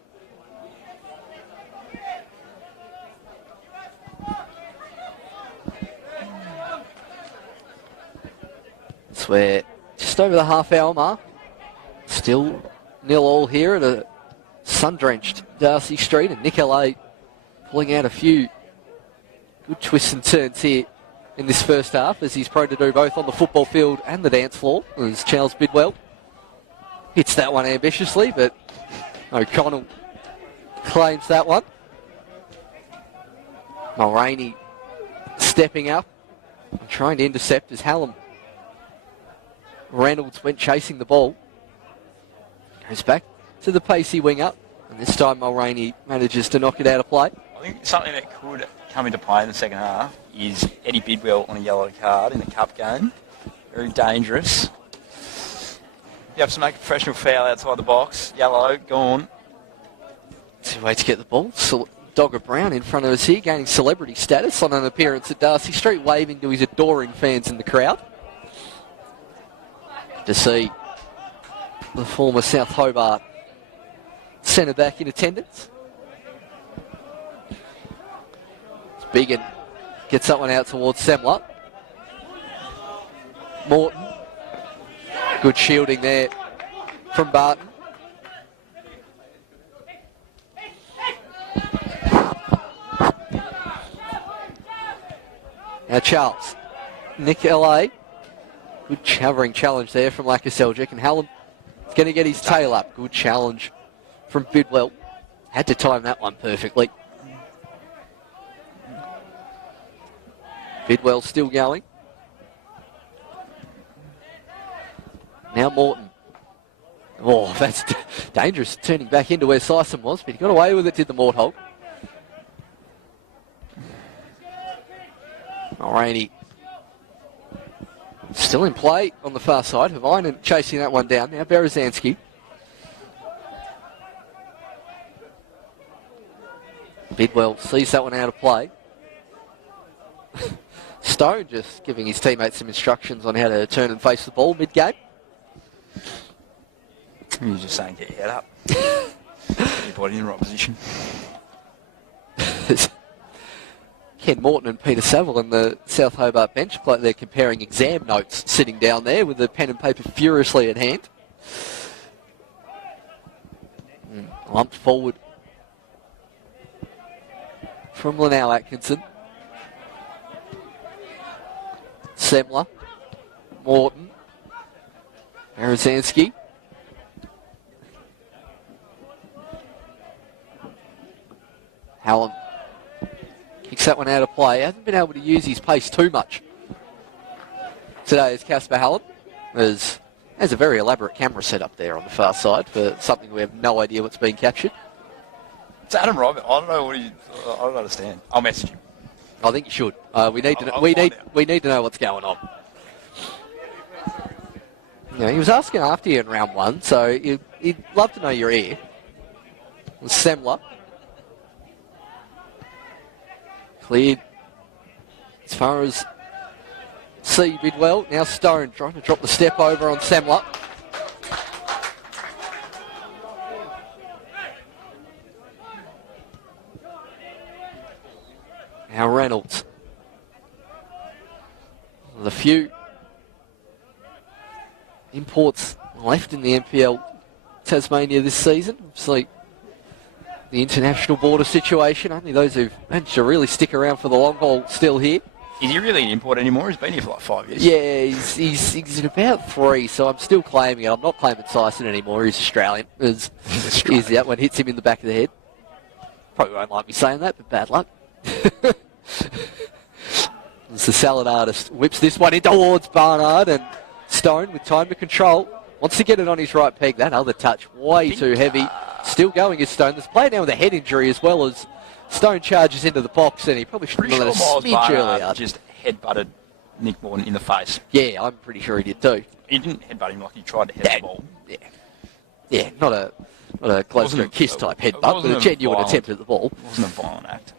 So we're just over the half-hour mark. Still 0-0 here at a sun-drenched Darcy Street, and Nick L.A. pulling out a few good twists and turns here in this first half, as he's prone to do both on the football field and the dance floor, as Charles Bidwell hits that one ambitiously, but O'Connell claims that one. Mulroney stepping up and trying to intercept as Hallam. Reynolds went chasing the ball. Goes back to the pacey wing up, and this time Mulroney manages to knock it out of play. I think something that could come into play in the second half is Eddie Bidwell on a yellow card in the cup game. Very dangerous. You have to make a professional foul outside the box. Yellow, gone. Two ways to get the ball. Dogger Brown in front of us here, gaining celebrity status on an appearance at Darcy Street, waving to his adoring fans in the crowd. To see the former South Hobart centre back in attendance. Began gets that one out towards Semler. Morton. Good shielding there from Barton. Now Charles. Nick L.A. Good hovering challenge there from Lakoseljac, and Hallam is going to get his tail up. Good challenge from Bidwell. Had to time that one perfectly. Bidwell still going. Now Morton. Oh, that's dangerous, turning back into where Syson was, but he got away with it, did the Morthog. Mulroney still in play on the far side. Havinen chasing that one down. Now Berezanski. Bidwell sees that one out of play. Stone just giving his teammates some instructions on how to turn and face the ball mid-game. You're just saying get your head up. Get your body in the right position. Ken Morton and Peter Saville in the South Hobart bench look like they're comparing exam notes, sitting down there with the pen and paper furiously at hand. Lumped forward from Linnell Atkinson. Semler, Morton, Berezanski. Hallam kicks that one out of play. Hasn't been able to use his pace too much today as Casper Hallam. There's a very elaborate camera set up there on the far side for something we have no idea what's being captured. It's Adam Robert. I don't know I don't understand. I'll message him. I think you should. We need to know, we need to know what's going on. You know, he was asking after you in round one, so he'd love to know your ear. It was Semler. Cleared as far as C. Bidwell. Now Stone trying to drop the step over on Semler. Now Reynolds. With a few imports left in the NPL Tasmania this season. Obviously, the international border situation. Only those who've managed to really stick around for the long haul still here. Is he really an import anymore? He's been here for like 5 years. Yeah, he's at about 3, so I'm still claiming it. I'm not claiming Syson anymore. He's Australian. He's that one hits him in the back of the head. Probably won't like me saying that, but bad luck. As the salad artist whips this one in towards Barnard, and Stone with time to control wants to get it on his right peg. That other touch way too heavy. Still going is Stone. There's a player now with a head injury as well, as Stone charges into the box, and he probably should have done a smidge earlier. Just headbutted Nick Morton in the face. Yeah, I'm pretty sure he did too. He didn't headbutt him like he tried to head the ball. Yeah, not a Glasgow kiss type headbutt, but a genuine attempt at the ball. It wasn't a violent act.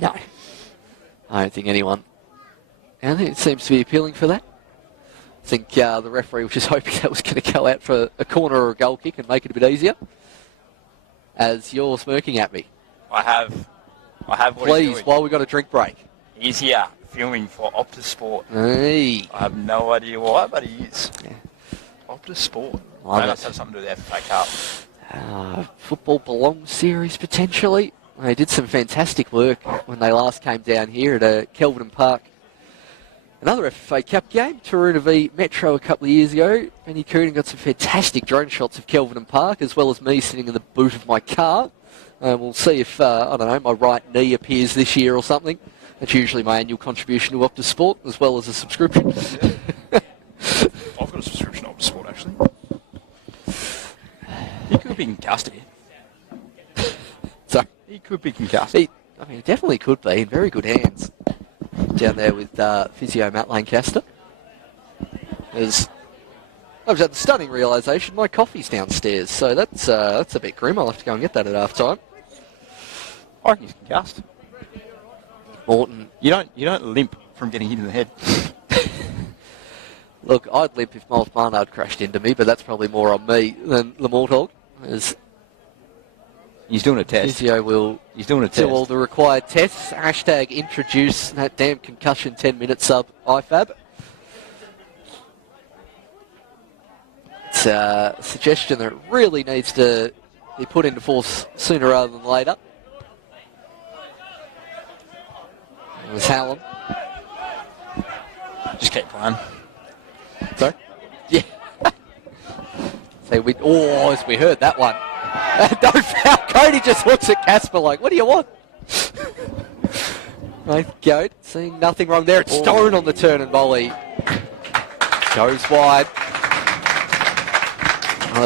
No. I don't think anyone. And it seems to be appealing for that. I think the referee was just hoping that was going to go out for a corner or a goal kick and make it a bit easier. As you're smirking at me. I have what Please, he's doing. while we've got a drink break. He's here filming for Optus Sport. Hey. I have no idea why, but he is. Yeah. Optus Sport. They must have something to do with the FA Cup. Football Belongs series, potentially. They did some fantastic work when they last came down here at Kelvin Park Another FFA Cup game, Taroona v Metro a couple of years ago. Benny Coonan got some fantastic drone shots of Kelvin and Park, as well as me sitting in the boot of my car. We'll see if, I don't know, my right knee appears this year or something. That's usually my annual contribution to Optus Sport, as well as a subscription. I've got a subscription to Optus Sport, actually. He could be concussed here. Sorry? He could be concussed. He definitely could be, in very good hands. Down there with physio Matt Lancaster. I've had the stunning realisation my coffee's downstairs, so that's a bit grim. I'll have to go and get that at half time. I reckon he's concussed. Morton. You don't limp from getting hit in the head. Look, I'd limp if Miles Barnard crashed into me, but that's probably more on me than Lamortog. He's doing a test. Physio will do all the required tests. Hashtag introduce that damn concussion 10-minute sub IFAB. It's a suggestion that really needs to be put into force sooner rather than later. It was Hallam. Just keep playing. Sorry? Yeah. As we heard that one. No foul. Cody just looks at Casper like, what do you want? Right, Goat, seeing nothing wrong there. It's Stone on the turn and volley. Goes wide.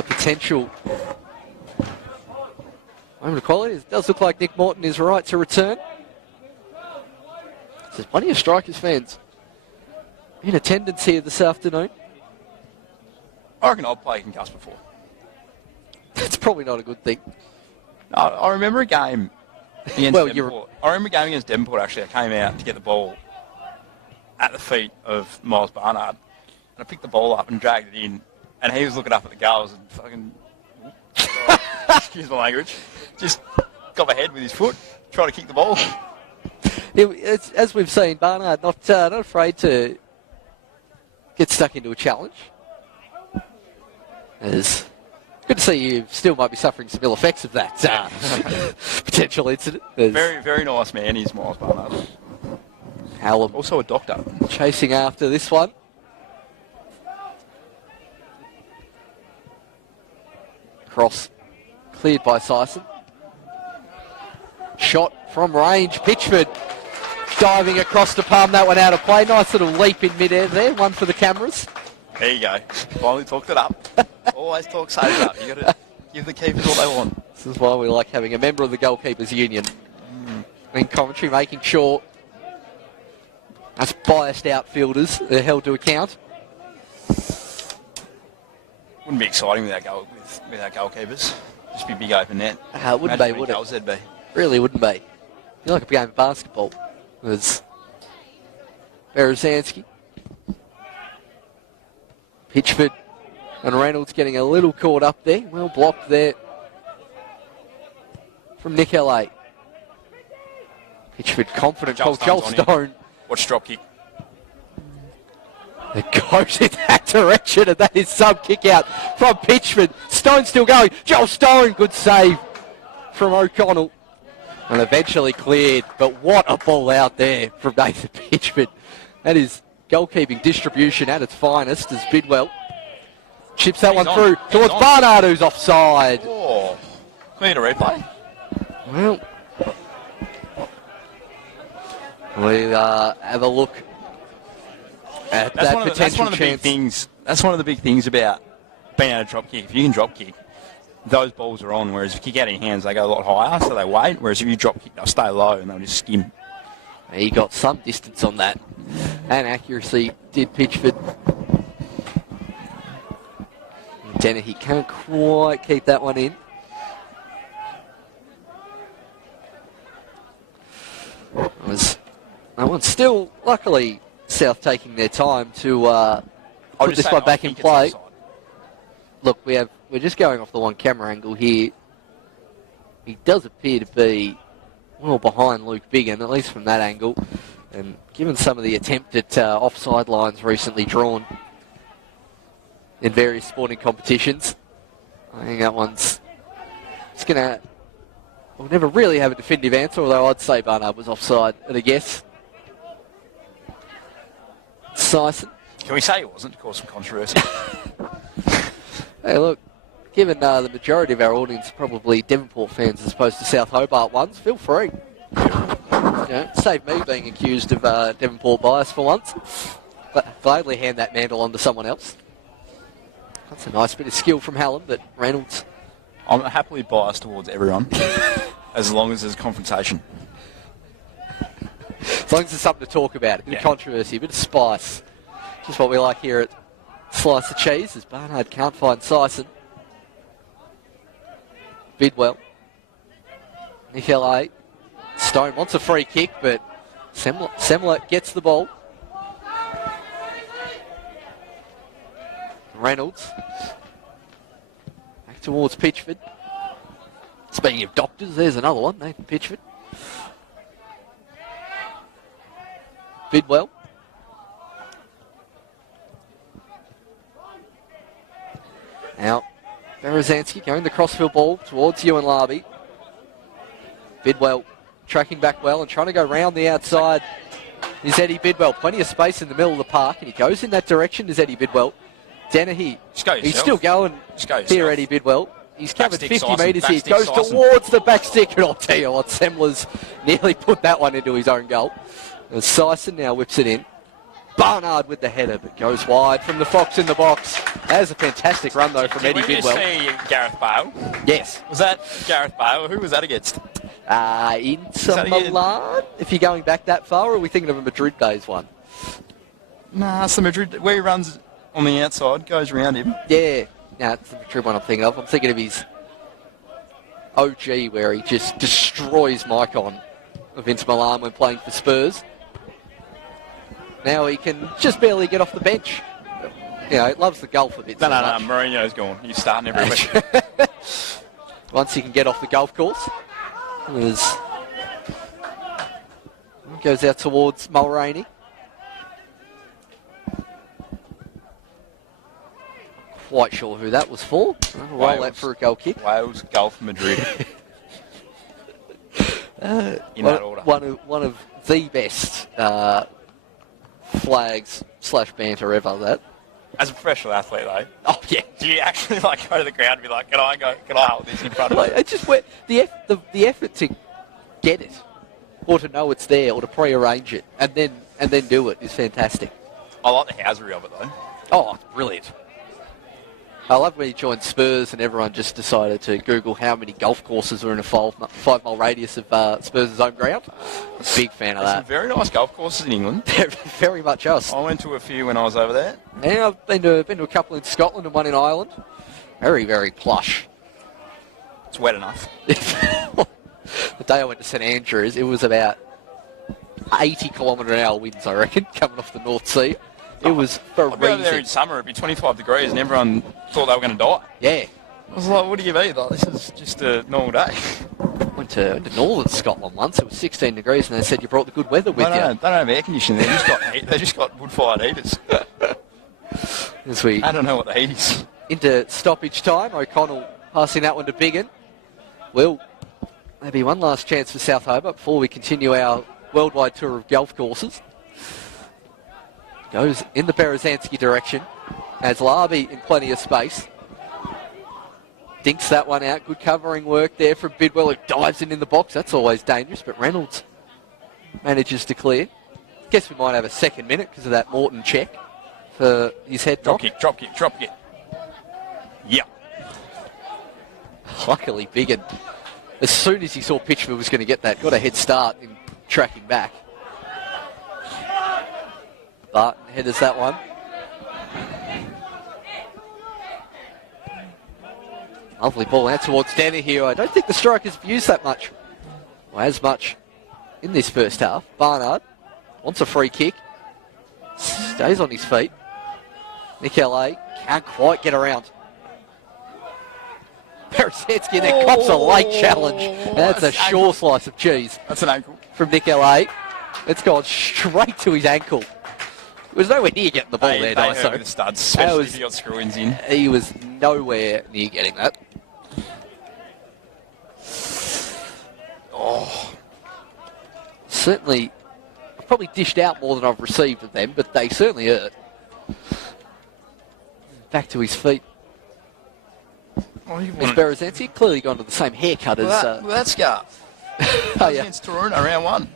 Potential moment of quality. It does look like Nick Morton is right to return. There's plenty of Strikers fans in attendance here this afternoon. I reckon I'll play concussed before. That's probably not a good thing. No, I remember a game against Devonport. I remember a game against Devonport, actually. I came out to get the ball at the feet of Miles Barnard. And I picked the ball up and dragged it in. And he was looking up at the goals and fucking, excuse my language, just got ahead with his foot, trying to kick the ball. It's, as we've seen, Barnard not afraid to get stuck into a challenge. It's good to see you still might be suffering some ill effects of that potential incident. Very, very nice man, he's Miles Barnard. Hallam also a doctor. Chasing after this one. Cross cleared by Syson. Shot from range. Pitchford diving across to palm that one out of play. Nice little leap in midair there. One for the cameras. There you go. Finally talked it up. Always talk save up. You got to give the keepers what they want. This is why we like having a member of the Goalkeepers Union in commentary, making sure us biased outfielders are held to account. Wouldn't be exciting without goalkeepers. Just be big open net. It wouldn't be, would it? Goals there'd be. Really wouldn't be. Feel like a game of basketball. There's Berezanski, Pitchford, and Reynolds getting a little caught up there. Well blocked there from Nick L.A. Pitchford confident. Joel Stone. Watch drop kick. It goes in that direction, and that is some kick out from Pitchford. Stone still going. Joel Stone, good save from O'Connell. And eventually cleared, but what a ball out there from Nathan Pitchford. That is goalkeeping distribution at its finest as Bidwell chips that one through towards Barnard, who's offside. Oh, we need a replay. Well, we have a look at that potential chance. That's one of the big things about being able to drop kick. If you can drop kick, those balls are on, whereas if you kick out of your hands, they go a lot higher, so they wait, whereas if you drop kick, they'll stay low and they'll just skim. He got some distance on that, and accuracy did Pitchford. Dennehy can't quite keep that one in. That one's still, luckily, South taking their time to put this one back in play. Look, we're just going off the one camera angle here. He does appear to be well behind Luke Biggin, at least from that angle. And given some of the attempted offside lines recently drawn in various sporting competitions, I think that one's we'll never really have a definitive answer, although I'd say Barnard was offside at a guess. Sison. Can we say it wasn't to cause some controversy? Hey, look, given the majority of our audience are probably Devonport fans as opposed to South Hobart ones, feel free. Save me being accused of Devonport bias for once. But gladly hand that mantle on to someone else. That's a nice bit of skill from Hallam, but Reynolds... I'm happily biased towards everyone, as long as there's confrontation. As long as there's something to talk about, a bit of controversy, a bit of spice. Just what we like here at Slice of Cheese, as Barnard can't find Sison. Bidwell. Nicolet. Stone wants a free kick, but Semler gets the ball. Reynolds. Back towards Pitchford. Speaking of doctors, there's another one, Nathan Pitchford. Bidwell. Now, Berezanski going the crossfield ball towards Ewan Larby. Bidwell tracking back well and trying to go round the outside is Eddie Bidwell. Plenty of space in the middle of the park, and he goes in that direction is Eddie Bidwell. Dennehy, he's still going here, Eddie Bidwell. He's covered 50 metres here. Goes towards the back stick, and I'll tell you what, Semler's nearly put that one into his own goal. As Sison now whips it in. Barnard with the header, but goes wide from the Fox in the box. That is a fantastic run, though, from Eddie Bidwell. Did you see Gareth Bale? Yes. Was that Gareth Bale? Who was that against? Inter Milan, if you're going back that far, or are we thinking of a Madrid days one? Nah, it's the Madrid, where he runs on the outside, goes around him. Yeah. No, it's the Madrid one I'm thinking of. I'm thinking of his OG, where he just destroys Maicon of Inter Milan when playing for Spurs. Now he can just barely get off the bench. Loves the golf a bit. No, Mourinho's gone. He's starting every week. Once he can get off the golf course. Goes out towards Mulroney. Quite sure who that was for. Roll that for a goal kick. Wales, Gulf, Madrid. In that order. One of the best flags / banter ever, that. As a professional athlete, though. Oh, yeah. Do you actually go to the ground and be like, can I hold this in front of me? It's just where the effort to get it, or to know it's there, or to pre-arrange it, and then do it is fantastic. I like the housery of it, though. Oh, it's brilliant. I love when he joined Spurs and everyone just decided to Google how many golf courses are in a 5-mile radius of Spurs' home ground. I'm a big fan of that. Some very nice golf courses in England. Very much us. I went to a few when I was over there. Yeah, I've been to a couple in Scotland and one in Ireland. Very, very plush. It's wet enough. The day I went to St Andrews, it was about 80 km/h winds, I reckon, coming off the North Sea. It was freezing. I'd be over there in summer, it'd be 25 degrees, and everyone thought they were going to die. Yeah. I was like, what do you mean? Like, this is just a normal day. Went to northern Scotland once. It was 16 degrees, and they said you brought the good weather with you. They don't have air conditioning. They just got wood-fired heaters. I don't know what the heat is. Into stoppage time, O'Connell passing that one to Biggin. Well, maybe one last chance for South Hobart before we continue our worldwide tour of golf courses. Goes in the Berezanski direction. Has Larby in plenty of space. Dinks that one out. Good covering work there from Bidwell, who dives in the box. That's always dangerous, but Reynolds manages to clear. Guess we might have a second minute because of that Morton check for his head knock. Drop kick. Yeah. Luckily, Biggin, as soon as he saw Pitchford was going to get that, got a head start in tracking back. Barton headers that one. Lovely ball out towards Dennehy. I don't think the strikers have used that much, or as much, in this first half. Barnard wants a free kick. Stays on his feet. Nicolet can't quite get around. Berezanski then cops a late challenge. And that's a sure slice of cheese. That's an ankle. From Nicolet. It's gone straight to his ankle. He was nowhere near getting the ball there, They so hurt the studs, especially if he got screw-ins in. He was nowhere near getting that. Certainly a probably dished out more than I've received of them, but they certainly hurt. Back to his feet. Oh, he Is wanted- Berezanski clearly gone to the same haircut Look as... at that scarf. oh, yeah. Against Taruna, round 1.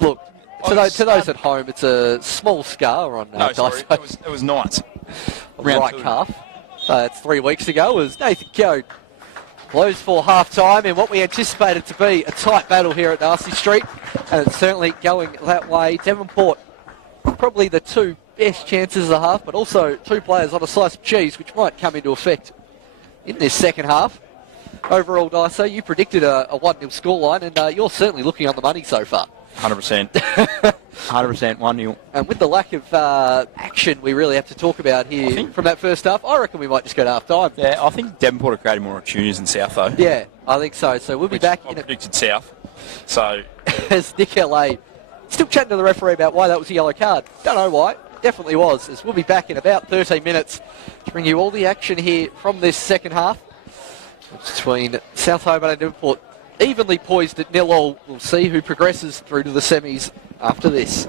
Look, Oh, to those at home, it's a small scar on No, sorry, Dyso's it was Knights. Round right 2. calf. It's 3 weeks ago. It was Nathan Keogh. Blows for half-time in what we anticipated to be a tight battle here at Darcy Street, and it's certainly going that way. Devonport, probably the 2 best chances of the half, but also 2 players on a slice of cheese, which might come into effect in this second half. Overall, Dyso, you predicted a 1-0 scoreline, and you're certainly looking on the money so far. 100%. 100%, 1-0. And with the lack of action we really have to talk about here from that first half, I reckon we might just go to half-time. Yeah, I think Devonport have created more opportunities than South, though. Yeah, I think so. So we'll be back I in it predicted South. So, as Nick LA still chatting to the referee about why that was a yellow card. Don't know why. Definitely was. As we'll be back in about 13 minutes to bring you all the action here from this second half between South Hobart and Devonport. Evenly poised at 0-0. We'll see who progresses through to the semis after this.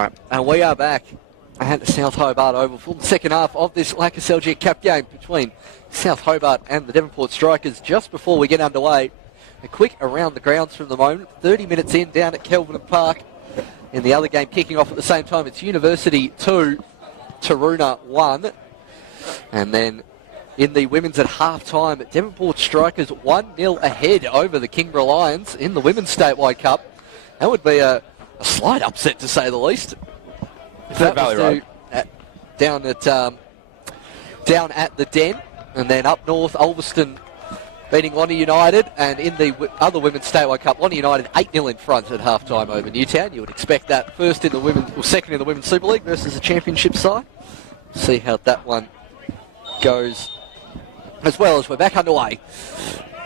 right, and we are back at the South Hobart Oval for the second half of this Lakoseljac Cup game between South Hobart and the Devonport Strikers. Just before we get underway, a quick around the grounds from the moment. 30 minutes in down at Kelvin Park. In the other game kicking off at the same time, it's University 2, Taruna 1. And then in the women's at half-time, Devonport Strikers 1-0 ahead over the Kingborough Lions in the Women's Statewide Cup. That would be a slight upset, to say the least. If that was down at the Den, and then up north, Ulverston beating Lonnie United, and in the other Women's Statewide Cup, Lonnie United 8-0 in front at half-time over Newtown. You would expect that first in the women's, or second in the Women's Super League versus the championship side. See how that one goes, as well as we're back underway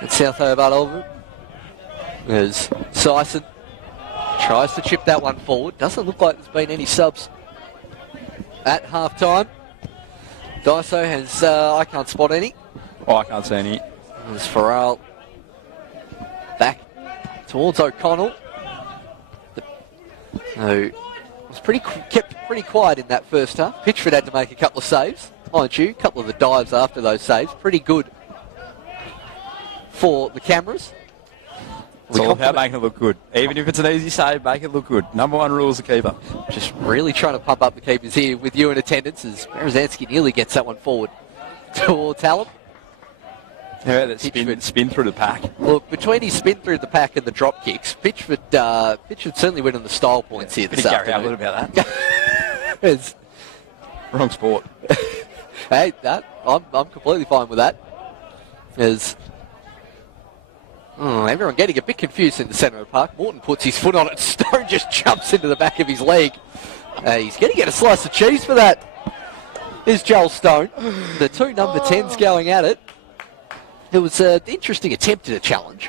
at South Hobart Oval. As Syson tries to chip that one forward. Doesn't look like there's been any subs at half-time. Daiso has, I can't spot any. Oh, I can't see any. There's Farrell back towards O'Connell. It was kept pretty quiet in that first half. Pitchford had to make a couple of saves, mind you. A couple of the dives after those saves. Pretty good for the cameras. It's all about making it look good. Even if it's an easy save, make it look good. Number one rule is the keeper. Just really trying to pump up the keepers here with you in attendance as Berezanski nearly gets that one forward towards Hallam. Yeah, that spin through the pack. Look, between his spin through the pack and the drop kicks, Pitchford certainly win on the style points here this afternoon. Gary about that. Wrong sport. Hey, I'm completely fine with that. Everyone getting a bit confused in the centre of the park. Morton puts his foot on it. Stone just jumps into the back of his leg. He's going to get a slice of cheese for that. Here's Joel Stone. The two number 10s going at it. It was an interesting attempt at a challenge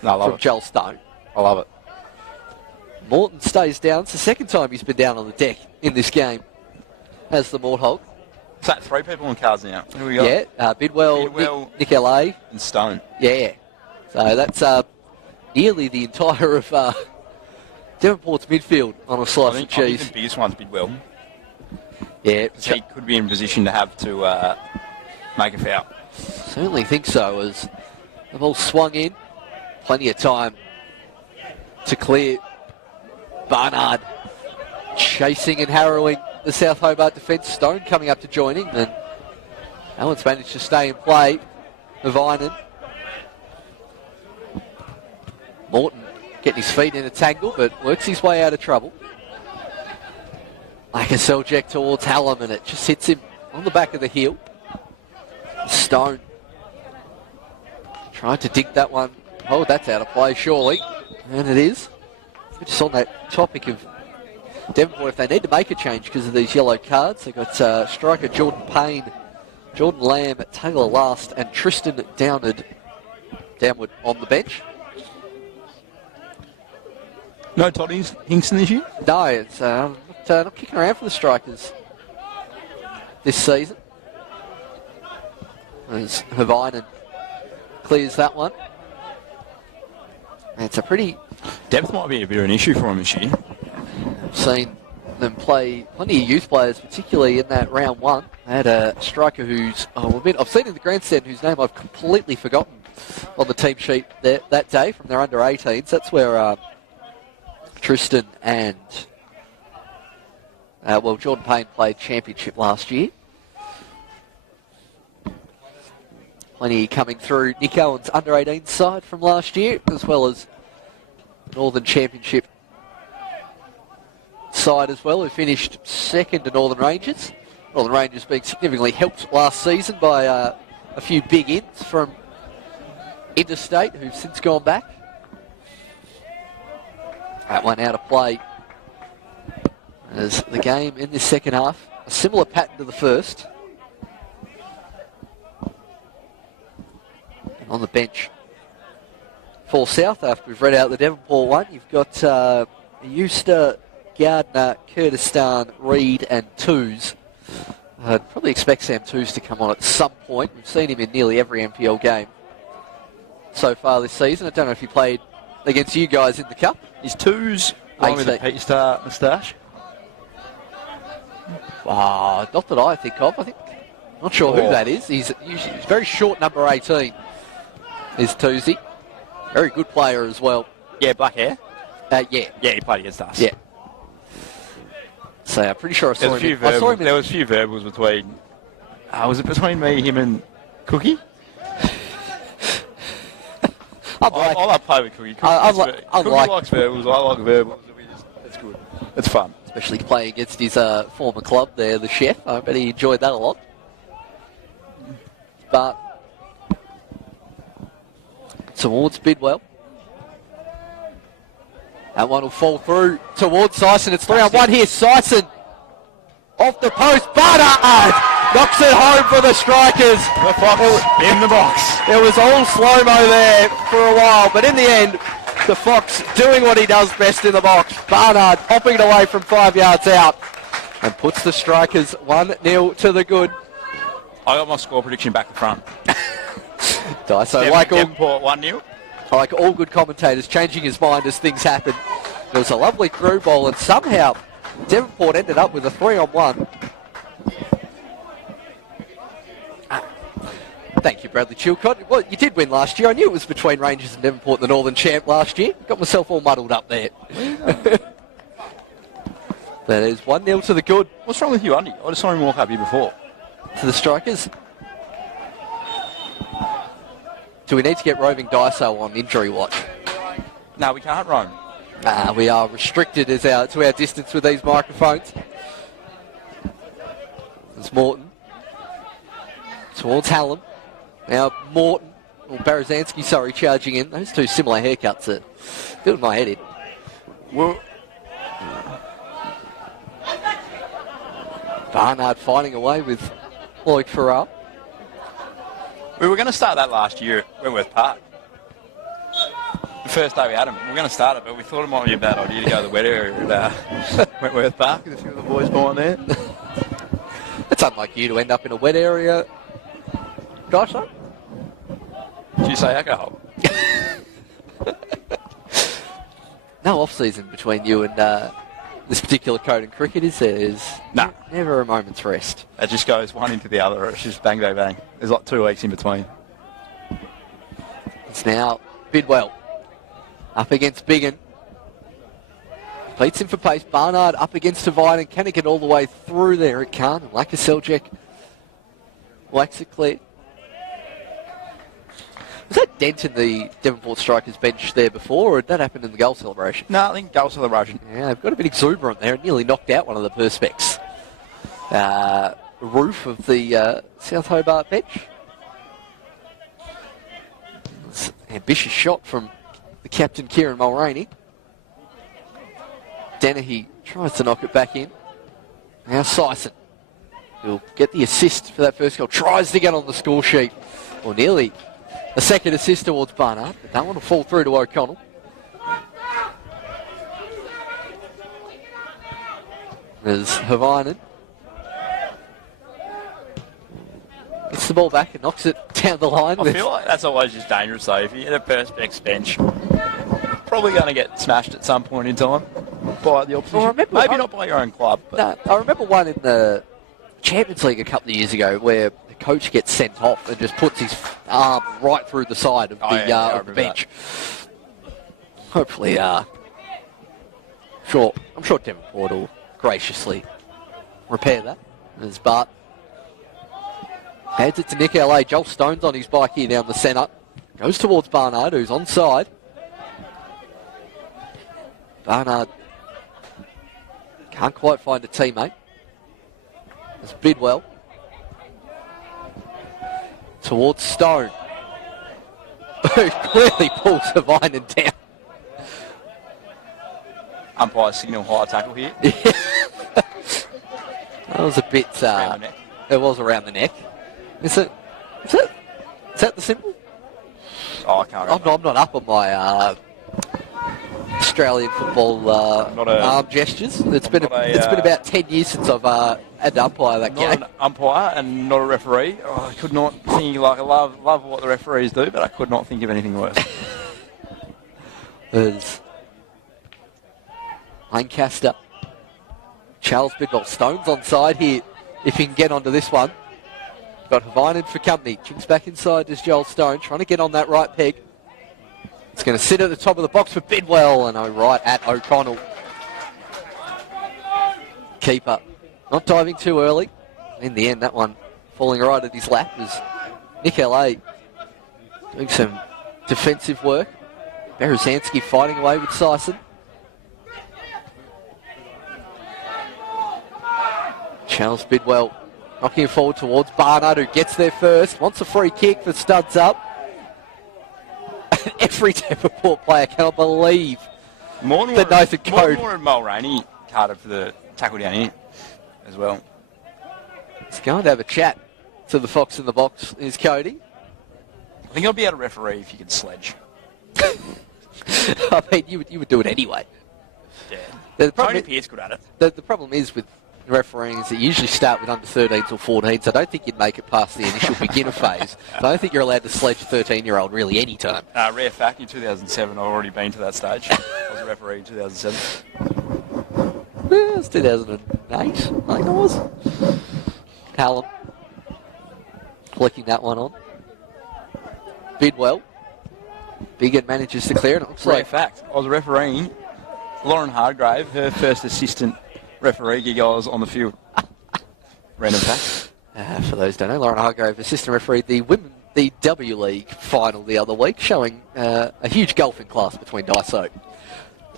from Joel Stone. I love it. Morton stays down. It's the second time he's been down on the deck in this game as the Morthog. Is that three people on cards now? Who we got? Yeah, Bidwell, Nick LA. And Stone. Yeah. So that's nearly the entire of Devonport's midfield on a slice of cheese. I think the biggest one's Bidwell. Yeah. He could be in position to have to make a foul. Certainly think so, as the ball swung in. Plenty of time to clear. Barnard chasing and harrowing the South Hobart defence. Stone coming up to join him, and Allen's managed to stay in play. Vinen. Morton getting his feet in a tangle, but works his way out of trouble. Lakoseljac towards Hallam, and it just hits him on the back of the heel. Stone tried to dig that one. Oh, that's out of play, surely. And it is. We're just on that topic of Devonport, if they need to make a change because of these yellow cards, they've got striker Jordan Payne, Jordan Lamb, Taylor Last, and Tristan Downward on the bench. No Todd Hinkson this year? No, it's not kicking around for the Strikers this season. As Havinen clears that one. And it's a pretty... Depth might be a bit of an issue for him this year. I've seen them play plenty of youth players, particularly in that round one. They had a striker who's... I've seen in the grandstand whose name I've completely forgotten on the team sheet that day from their under-18s. That's where Tristan and... Jordan Payne played championship last year. Plenty coming through Nick Owen's under-18 side from last year, as well as Northern Championship side as well, who finished second to Northern Rangers. Northern Rangers being significantly helped last season by a few big ins from Interstate, who've since gone back. That one out of play. As the game in this second half, a similar pattern to the first. On the bench for South, after we've read out the Devonport one, you've got Euster, Gardner, Kurdistan, Reed and Twos. I'd probably expect Sam Twos to come on at some point. We've seen him in nearly every NPL game so far this season. I don't know if he played against you guys in the Cup. Is Twos one with a Pete Star moustache? Not that I think of. Not sure who that is. He's very short, number 18. Is Toozy. Very good player as well. Yeah, black hair. Yeah. Yeah, he played against us. Yeah. So I'm pretty sure I saw him. There was a few verbals between. Was it between me, him, and Cookie? I love play with Cookie. Cookie likes verbals. I like verbals. It's good. It's fun. Especially playing against his former club there, the Chef. I bet he enjoyed that a lot. But towards Bidwell. That one will fall through towards Syson. It's 3-on-1 here. Syson off the post. Barnard knocks it home for the Strikers. The Fox in the box. It was all slow-mo there for a while, but in the end, the Fox doing what he does best in the box. Barnard popping it away from 5 yards out and puts the Strikers 1-0 to the good. I got my score prediction back in front. So Devonport 1-0. Like all good commentators, changing his mind as things happen. There was a lovely through ball, and somehow Devonport ended up with a 3-on-1. Thank you, Bradley Chilcott. Well, you did win last year. I knew it was between Rangers and Devonport, the Northern Champ last year. Got myself all muddled up there. That is 1-0 to the good. What's wrong with you, Andy? I just saw him walk up here before. To the Strikers. Do we need to get Roving Daiso on injury watch? No, we can't roam. We are restricted to our distance with these microphones. It's Morton. Towards Hallam. Now Morton, or Barazanski, sorry, charging in. Those two similar haircuts that filled my head in. Well, Barnard fighting away with Lloyd Farrell. we were going to start that last year at Wentworth Park. The first day we had him, we were going to start it, but we thought it might be a bad idea to go to the wet area at Wentworth Park with a few of the boys behind there. It's unlike you to end up in a wet area. Daiso? Did you say alcohol? No off-season between you and this particular code in cricket, is there? There's never a moment's rest. It just goes one into the other. It's just bang, bang, bang. There's like 2 weeks in between. It's now Bidwell up against Biggin. Beats him for pace. Barnard up against Devine, and can he get all the way through there? It can't. And Lakoseljac whacks it clear. Was that dent in the Devonport Strikers bench there before, or did that happen in the goal celebration? No, I think goal celebration. Yeah, they've got a bit exuberant there. It nearly knocked out one of the Perspex roof of the South Hobart bench. It's an ambitious shot from the captain, Kieran Mulroney. Dennehy tries to knock it back in. Now Syson will get the assist for that first goal. Tries to get on the score sheet. Or nearly a second assist towards Barnard, but that one will fall through to O'Connell. There's Havainen. Gets the ball back and knocks it down the line. I feel like that's always just dangerous though. If you hit a Perspex bench, probably going to get smashed at some point in time by the opposition. Maybe not by your own club. But. No, I remember one in the Champions League a couple of years ago where the coach gets sent off and just puts his arm right through the side of the bench. That. Hopefully, I'm sure Devonport will graciously repair that. As Bart hands it to Nick LA. Joel Stone's on his bike here down the centre. Goes towards Barnard, who's onside. Barnard can't quite find a teammate. It's Bidwell. Towards Stone. Who clearly pulls Havainen down. Umpire signal high tackle here. That was a bit... around the neck. It was around the neck. Is that the symbol? Oh, I can't remember. I'm not up on my Australian football arm gestures. It's been about 10 years since I've had to umpire that game. Not an umpire and not a referee. Oh, I could not think, I love what the referees do, but I could not think of anything worse. There's Lancaster Charles Bidwell. Stone's on side here if he can get onto this one. Got Havinen for company. Kicks back inside to Joel Stone, trying to get on that right peg. It's going to sit at the top of the box for Bidwell, and right at O'Connell. Keeper not diving too early. In the end, that one falling right at his lap was Nick L.A. doing some defensive work. Berezanski fighting away with Sison. Charles Bidwell knocking it forward towards Barnard, who gets there first. Wants a free kick for Studs up. Every Devonport player cannot believe that Nathan Code. More and Mulroney carded for the tackle down here as well. He's going to have a chat to the Fox in the box. Is Cody? I think I'll be able to referee if you can sledge. I mean, you would do it anyway. Yeah. Tony Pearce good at it. The problem is with refereeing is that you usually start with under 13s or 14s. I don't think you'd make it past the initial beginner phase. I don't think you're allowed to sledge a 13-year-old really any time. Rare fact, in 2007, I've already been to that stage. I was a referee in 2007. Yeah, it was 2008, I think it was. Callum flicking that one on. Bidwell. Biggin manages to clear it. It looks Rare like fact, I was refereeing Lauren Hargrave, her first assistant referee gig. I was on the field. Random fact. For those who don't know, Lauren Hargrave, assistant referee, the W League final the other week, showing a huge golfing class between Daiso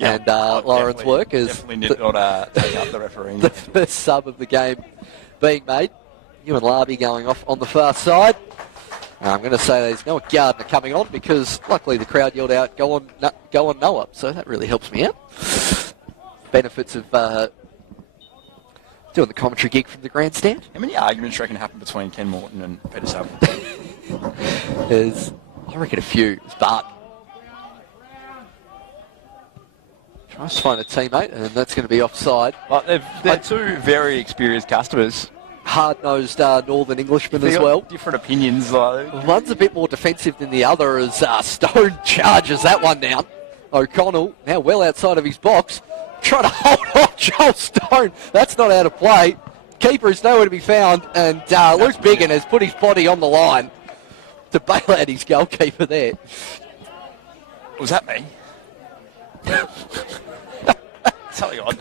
and Lauren's work as definitely did not take up the refereeing. the first sub of the game being made. You and Larby going off on the far side. I'm going to say there's no Gardner coming on because luckily the crowd yelled out, go on Noah. So that really helps me out. Benefits of doing the commentary gig from the grandstand. How many arguments do you reckon happened between Ken Morton and Peter Saville? There's, I reckon, a few. It's Bart. Tries to find a teammate, and that's going to be offside. Well, they're two very experienced customers. Hard-nosed Northern Englishmen as well. Different opinions, though. One's a bit more defensive than the other as Stone charges that one down. O'Connell, now well outside of his box, trying to hold off Joel Stone. That's not out of play. Keeper is nowhere to be found, and Luke Biggin has put his body on the line to bail out his goalkeeper there. Was that me? Something odd.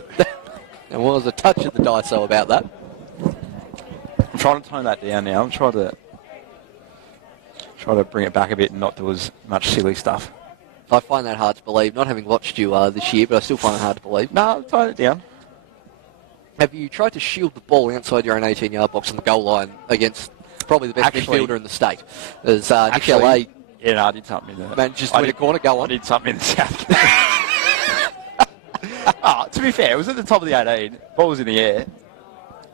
There was a touch of the Daiso about that. I'm trying to tone that down now. I'm trying to bring it back a bit and not do as much silly stuff. I find that hard to believe, not having watched you this year, but I still find it hard to believe. No, tone it down. Have you tried to shield the ball outside your own 18-yard box on the goal line against probably the best midfielder in the state? As Nick L.A. Yeah, no, I did something in the... manages to win a corner, go on. I did something in the south. To be fair, it was at the top of the 18. Ball was in the air.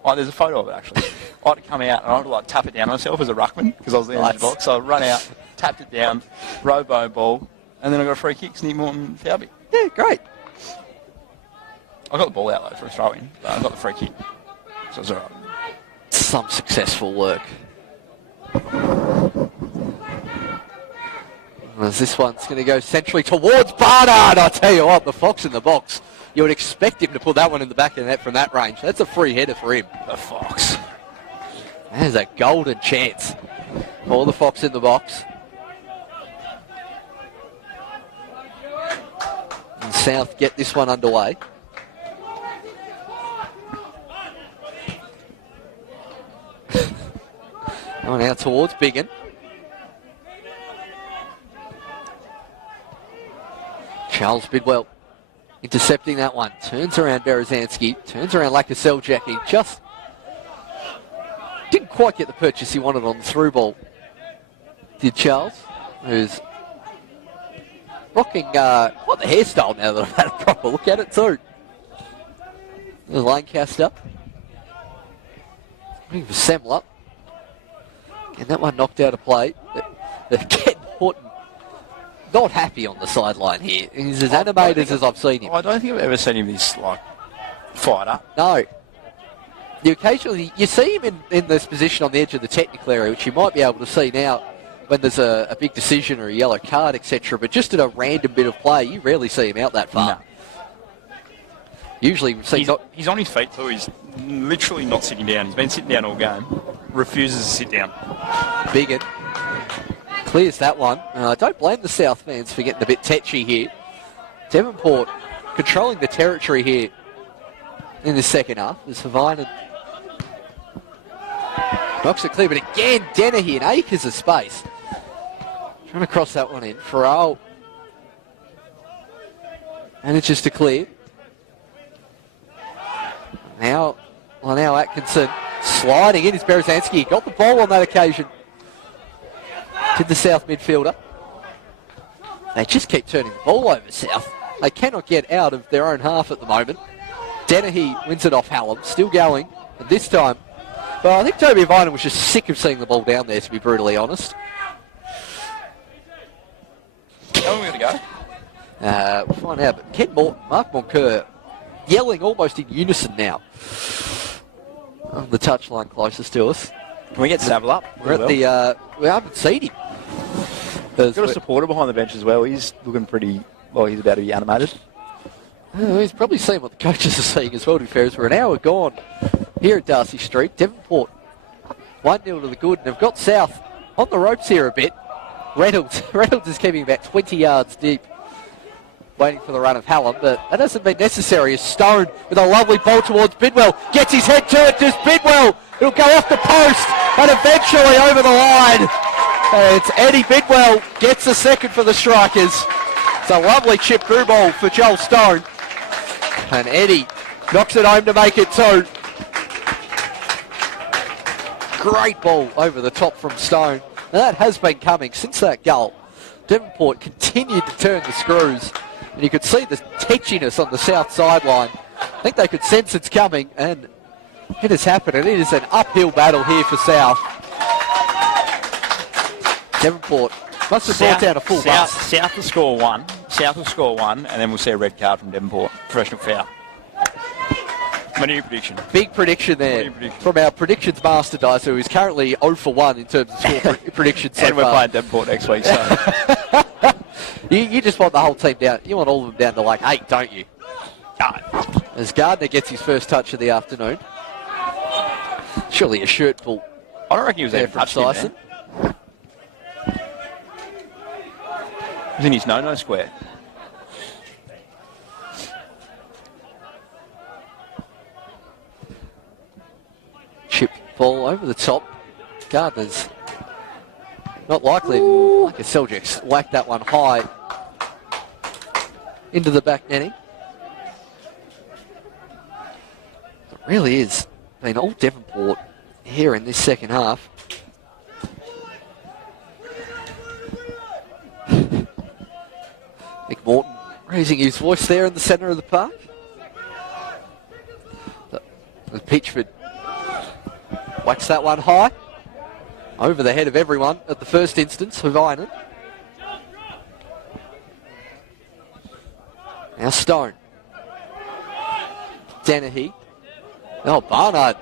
Oh, there's a photo of it, actually. I had to come out and I had to tap it down myself as a ruckman because I was in the box. So I run out, tapped it down, robo ball, and then I got a free kick, Nick Morton fouled me. Yeah, great. I got the ball out, though, for a throw-in, but I got the free kick. So it was all right. Some successful work. As this one's going to go centrally towards Barnard. I tell you what, the Fox in the box. You would expect him to put that one in the back of the net from that range. That's a free header for him. The Fox. There's a golden chance for the Fox in the box. And South get this one underway. Going out towards Biggin. Charles Bidwell intercepting that one. Turns around Berezanski. Turns around Lakoseljac. He just didn't quite get the purchase he wanted on the through ball. Did Charles, who's rocking what the hairstyle now that I've had a proper look at it too. There's Lancaster. Looking for Semler. And that one knocked out of play. Ken Horton not happy on the sideline here. He's as animated as I've seen him. I don't think I've ever seen him this fighter. No. You see him in this position on the edge of the technical area, which you might be able to see now when there's a big decision or a yellow card, etc. But just at a random bit of play, you rarely see him out that far. No. Usually we've seen... He's on his feet too. He's literally not sitting down. He's been sitting down all game. Refuses to sit down. Biggin clears that one. I don't blame the South fans for getting a bit tetchy here. Devonport controlling the territory here in the second half. As Havinen knocks it clear, but again, Dennehy in acres of space. Trying to cross that one in. Farrell manages to clear. Now Atkinson sliding in is Berezanski. Got the ball on that occasion. To the South midfielder. They just keep turning the ball over, South. They cannot get out of their own half at the moment. Dennehy wins it off Hallam. Still going. And this time, well, I think Toby Havinen was just sick of seeing the ball down there, to be brutally honest. How long are we going to go? We'll find out. But Ken Mark Moncur yelling almost in unison now. On the touchline closest to us. Can we get Saville up? We're at the... we haven't seen him. Got a supporter behind the bench as well. He's looking pretty... Well, he's about to be animated. He's probably seeing what the coaches are seeing as well, to be fair, as we're an hour gone here at Darcy Street. Devonport 1-0 to the good, and they've got South on the ropes here a bit. Reynolds is keeping about 20 yards deep, waiting for the run of Hallam, but that hasn't been necessary as Stone with a lovely ball towards Bidwell. Gets his head to it, does Bidwell. It'll go off the post and eventually over the line. And it's Eddie Bidwell gets the second for the Strikers. It's a lovely chip through ball for Joel Stone. And Eddie knocks it home to make it 2. Great ball over the top from Stone. And that has been coming since that goal. Devonport continued to turn the screws. And you could see the tetchiness on the south sideline. I think they could sense it's coming, and it has happened. And it is an uphill battle here for South. Devonport must have brought down a full bus. South will score one. South will score one, and then we'll see a red card from Devonport. Professional foul. My new prediction. Big prediction there from our predictions master, Dice, who is currently 0 for 1 in terms of score predictions so and we're far. playing Devonport next week, so... You just want the whole team down. You want all of them down to like 8, don't you? As Gardner gets his first touch of the afternoon. Surely a shirt pull. I don't reckon he was there from Syson. He was in his no-no square. Chip ball over the top. Gardner's not likely. Lakoseljac whacked that one high into the back netting. It really is been all Devonport here in this second half. Nick Morton raising his voice there in the centre of the park. With Pitchford whacks that one high over the head of everyone at the first instance. Havinen. Now Stone. Dennehy. Oh, Barnard.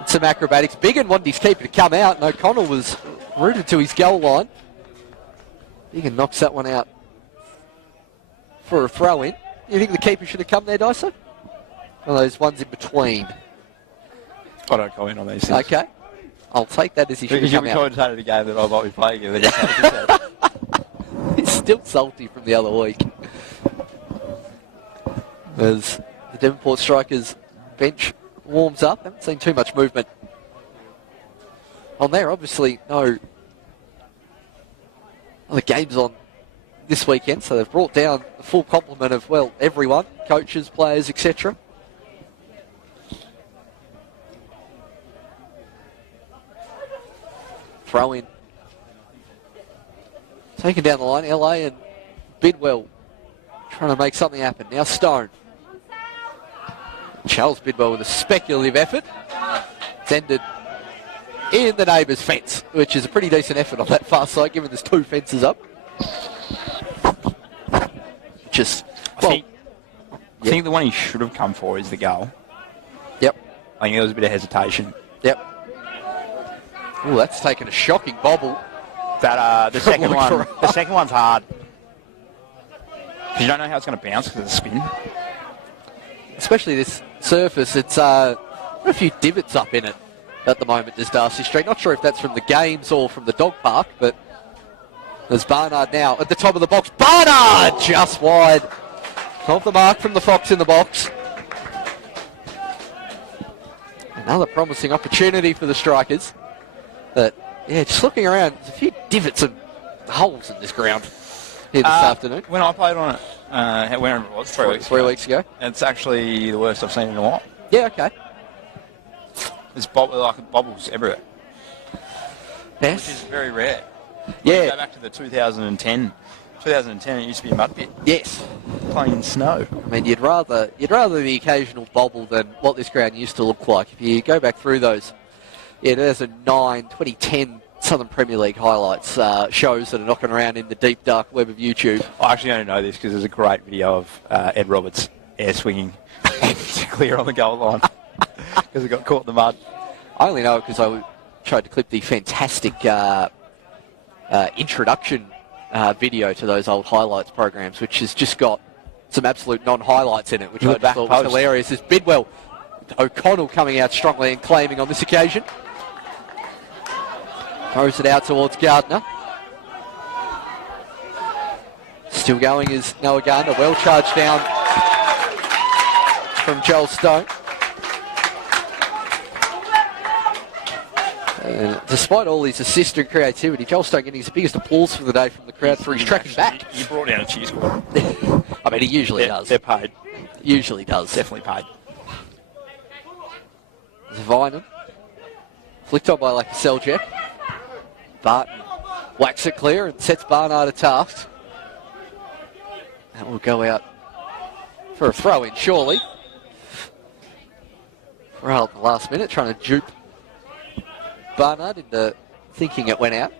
And some acrobatics. Biggin wanted his keeper to come out, and O'Connell was rooted to his goal line. Biggin knocks that one out for a throw in. You think the keeper should have come there, Dyso? One of those ones in between. I don't comment on these things. Okay. I'll take that as he should have come out. Because you'll be commentating a game that I might be playing in. He's still salty from the other week. As the Devonport Strikers bench warms up. Haven't seen too much movement on there. Obviously, no other games on this weekend, so they've brought down the full complement of, well, everyone, coaches, players, etc. Throw in. Taken down the line, LA and Bidwell trying to make something happen. Now Stone. Charles Bidwell with a speculative effort. It's ended in the neighbour's fence, which is a pretty decent effort on that far side, given there's 2 fences up. Just, well, I think the one he should have come for is the goal. Yep. I think there was a bit of hesitation. Yep. Oh, that's taken a shocking bobble. But the second one's hard. Because you don't know how it's going to bounce because of the spin. especially this surface, it's a few divots up in it at the moment, this Darcy Street. Not sure if that's from the games or from the dog park, but there's Barnard now at the top of the box. Barnard just wide of the mark from the Fox in the box. Another promising opportunity for the Strikers. But, yeah, just looking around, there's a few divots and holes in this ground here this afternoon. When I played on it, whenever it was, 3 weeks ago. It's actually the worst I've seen in a while. Yeah, okay. There's bubbles everywhere. Yes. Which is very rare. Yeah. Go back to the 2010. 2010, it used to be a mud pit. Yes. Playing in snow. I mean, you'd rather the occasional bobble than what this ground used to look like. If you go back through those, 2010 Southern Premier League highlights, shows that are knocking around in the deep, dark web of YouTube. I actually only know this because there's a great video of Ed Roberts air swinging to clear on the goal line because he got caught in the mud. I only know it because I tried to clip the fantastic introduction video to those old highlights programs, which has just got some absolute non-highlights in it, which I just thought was hilarious. Is Bidwell, O'Connell coming out strongly and claiming on this occasion. Throws it out towards Gardner. Still going is Noah Gardner. Well charged down from Joel Stone. Despite all his assist and creativity, Joel Stone getting his biggest applause for the day from the crowd for his tracking back. He brought down a cheer squad. I mean, he usually does. They're paid. Usually does. Definitely paid. Zvinen. Flicked on by Lakoseljac. Barton whacks it clear and sets Barnard a task. That will go out for a throw-in, surely. Right at the last minute, trying to dupe Barnard into thinking it went out.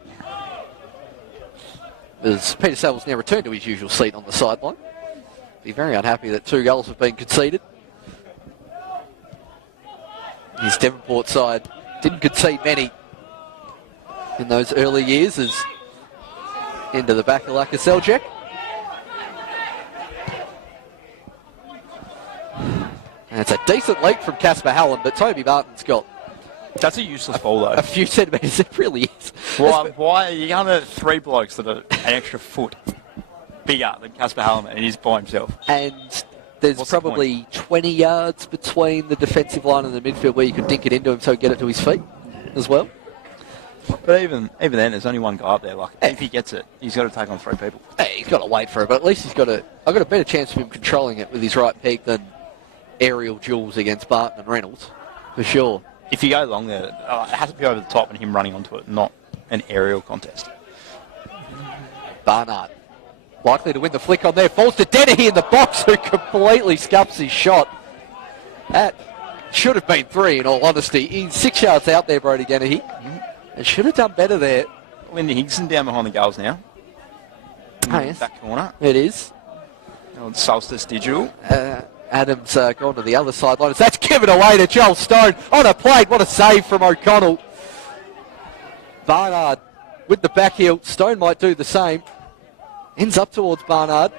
As Peter Saville's now returned to his usual seat on the sideline. Be very unhappy that 2 goals have been conceded. His Devonport side didn't concede many in those early years, as into the back of Lakoseljac. And it's a decent leap from Casper Hallam, but Toby Barton's got That's a useless ball, though. a few centimetres. It really is. Why are you going to 3 blokes that are an extra foot bigger than Casper Hallam, and he's by himself? And there's What's the probably 20 yards between the defensive line and the midfield where you could dink it into him so get it to his feet as well. But even then, there's only one guy up there. Like, if he gets it, he's got to take on 3 people. Hey, he's got to wait for it, but at least I've got a better chance of him controlling it with his right peg than aerial duels against Barton and Reynolds, for sure. If you go long there, it has to be over the top and him running onto it, not an aerial contest. Barnard likely to win the flick on there. Falls to Dennehy in the box, who completely scuffs his shot. That should have been 3, in all honesty. He's 6 yards out there, Brody Dennehy. And should have done better there. Lindy Higson down behind the goals now. Oh, yes. Back corner. It is. Old Solstice Digital. Adams gone to the other sideline. That's given away to Joel Stone on a plate. What a save from O'Connell. Barnard with the back heel. Stone might do the same. Ends up towards Barnard.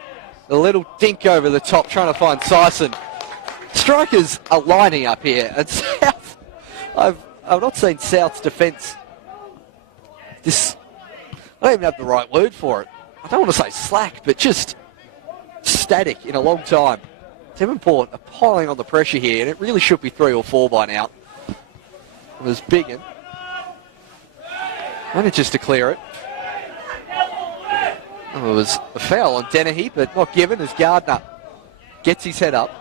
A little dink over the top trying to find Sison. Strikers are lining up here. And South, I've not seen South's defence. I don't even have the right word for it. I don't want to say slack, but just static in a long time. Devonport are piling on the pressure here, and it really should be 3 or 4 by now. It was Biggin. Manages to clear it. Oh, it was a foul on Dennehy, but not given as Gardner gets his head up.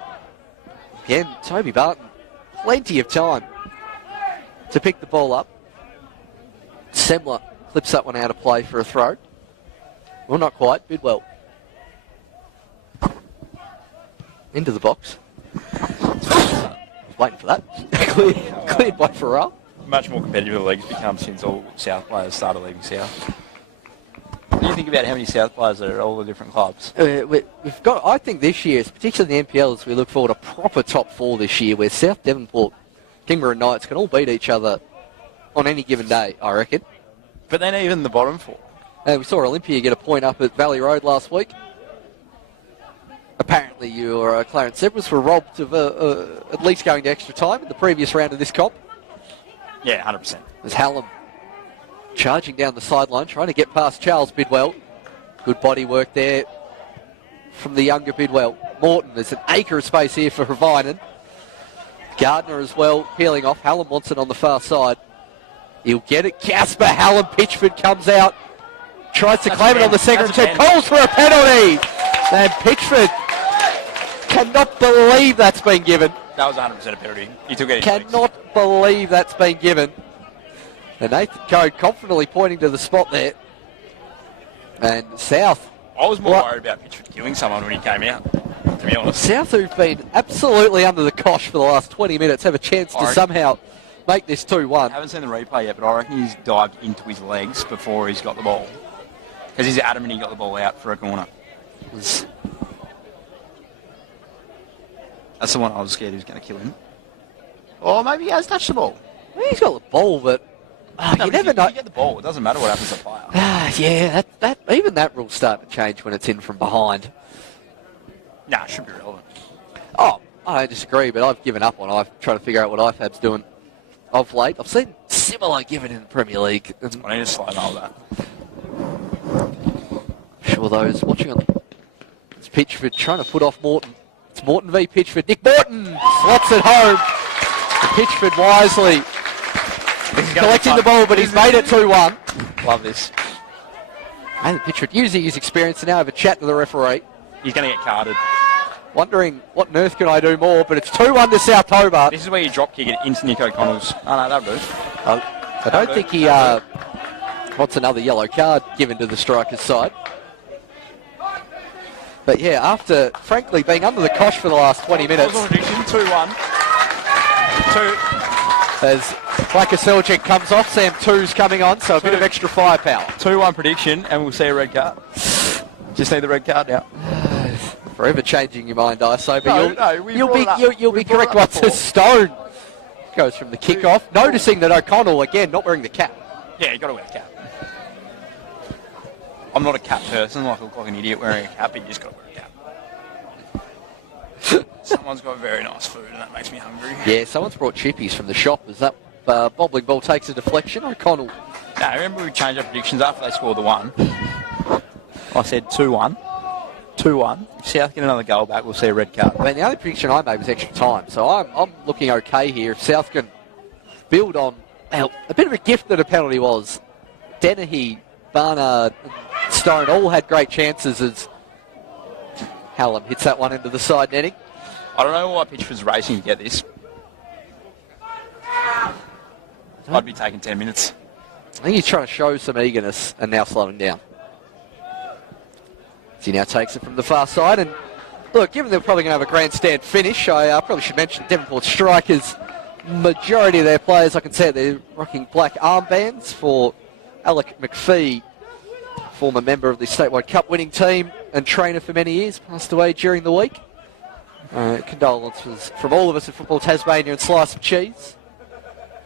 Again, Toby Barton, plenty of time to pick the ball up. Semler clips that one out of play for a throw. Well, not quite. Bidwell into the box. I was waiting for that. Cleared by Farrell. Much more competitive the league's become since all South players started leaving South. What do you think about how many South players are at all the different clubs? We've got, I think this year, particularly in the NPL, as we look forward to proper top 4 this year, where South, Devonport, Kingma and Knights can all beat each other on any given day, I reckon. But then even the bottom 4. We saw Olympia get a point up at Valley Road last week. apparently your Clarence Zebras were robbed of at least going to extra time in the previous round of this comp. Yeah, 100%. As Hallam charging down the sideline, trying to get past Charles Bidwell. Good body work there from the younger Bidwell. Morton, there's an acre of space here for Ravinen. Gardner as well, peeling off. Hallam wants it on the far side. He'll get it. Casper Hallam. Pitchford comes out. Tries to claim it on the second attempt. Calls for a penalty. And Pitchford cannot believe that's been given. That was 100% a penalty. He took it. Cannot believe that's been given. And Nathan Code confidently pointing to the spot there. And South. I was more worried about Pitchford killing someone when he came out, to be honest. South, who've been absolutely under the cosh for the last 20 minutes, have a chance to somehow make this 2-1. I haven't seen the replay yet, but I reckon he's dived into his legs before he's got the ball. Because he's adamant he got the ball out for a corner. That's the one I was scared he was going to kill him. Or maybe he has touched the ball. Well, he's got the ball, but you never know. You get the ball. It doesn't matter what happens to the player. Yeah, even that rule's starting to change when it's in from behind. Nah, it should be relevant. Oh, I don't disagree, but I've given up on it. I've tried to figure out what IFAB's doing of late. I've seen similar given in the Premier League. I need to slow down that. I'm sure those watching on it's Pitchford trying to put off Morton. It's Morton v Pitchford. Nick Morton slots it home. Pitchford wisely collecting the ball, but he's made it 2-1. Love this. And Pitchford using his experience to now have a chat to the referee. He's going to get carded. Wondering what on earth can I do more, but it's 2-1 to South Hobart. This is where you drop kick it into Nick O'Connell's. Oh, no, that'll do. I don't think he wants another yellow card given to the striker's side. But yeah, after, frankly, being under the cosh for the last 20 minutes. 2-1. As Lakoseljac comes off, Sam 2's coming on, so a bit of extra firepower. 2-1 prediction, and we'll see a red card. Just need the red card now. Forever changing your mind, ISO, but you'll be correct once a stone goes from the kick-off. Noticing that O'Connell, again, not wearing the cap. Yeah, you got to wear a cap. I'm not a cap person, like I look like an idiot wearing a cap, but you just got to wear a cap. Someone's got very nice food, and that makes me hungry. Yeah, someone's brought chippies from the shop. As that bobbling ball takes a deflection, O'Connell. No, remember we changed our predictions after they scored the one. I said 2-1. 2-1. If South get another goal back, we'll see a red card. I mean, the only prediction I made was extra time, so I'm looking okay here. If South can build on a bit of a gift that a penalty was. Dennehy, Barnard, Stone all had great chances as Hallam hits that one into the side netting. I don't know why Pitchford's racing to get this. I'd be taking 10 minutes. I think he's trying to show some eagerness and now slowing down. So he now takes it from the far side. And look, given they're probably going to have a grandstand finish, I probably should mention Devonport strikers. Majority of their players, I can see they're rocking black armbands for Alec McPhee, former member of the statewide cup winning team and trainer for many years, passed away during the week. Condolences from all of us at Football Tasmania and Slice of Cheese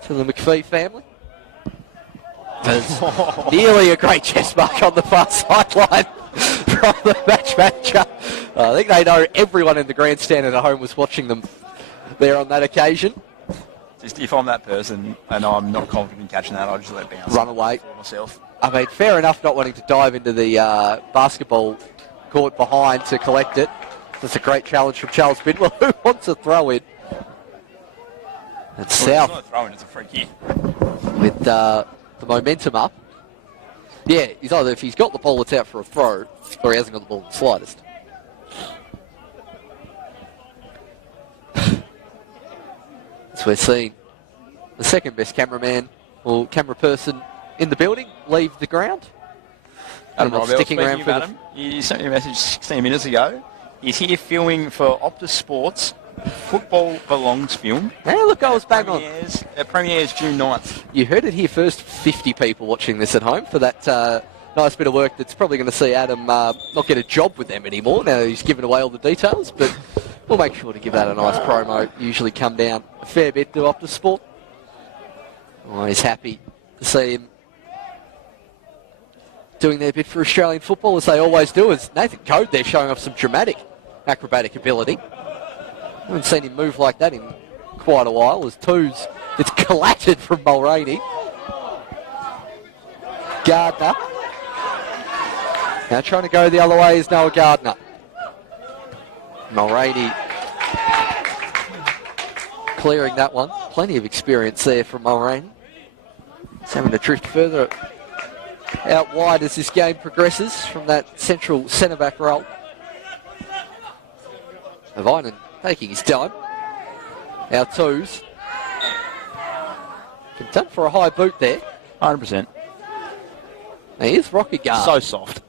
to the McPhee family. There's nearly a great chest mark on the far sideline from the match manager. I think they know everyone in the grandstand at home was watching them there on that occasion. Just if I'm that person and I'm not confident in catching that, I'll just let it bounce. Run away. For myself. I mean, fair enough not wanting to dive into the basketball court behind to collect it. That's a great challenge from Charles Bidwell, who wants a throw in. And South. It's not a throw in, it's a free kick. With the momentum up. Yeah, he's either if he's got the ball, it's out for a throw, or he hasn't got the ball in the slightest. As we're seeing the second best cameraman or camera person in the building leave the ground. Adam not Robbell, sticking around for Adam, you sent me a message 16 minutes ago. He's here filming for Optus Sports Football Belongs film. Hey, look, I was bang on. It premieres June 9th. You heard it here first. 50 people watching this at home for that nice bit of work that's probably going to see Adam not get a job with them anymore. Now he's given away all the details, but we'll make sure to give that a nice promo. Usually come down a fair bit to Optus Sport. Always happy to see him doing their bit for Australian football, as they always do. As Nathan Code there showing off some dramatic acrobatic ability. Haven't seen him move like that in quite a while as Twos gets collected from Mulroney. Gardner. Now trying to go the other way is Noah Gardner. Mulroney clearing that one. Plenty of experience there from Mulroney. He's having to drift further out wide as this game progresses from that central centre-back role. Vinen taking his time. Our Twos. Done for a high boot there. 100%. He is rocket guard. So soft.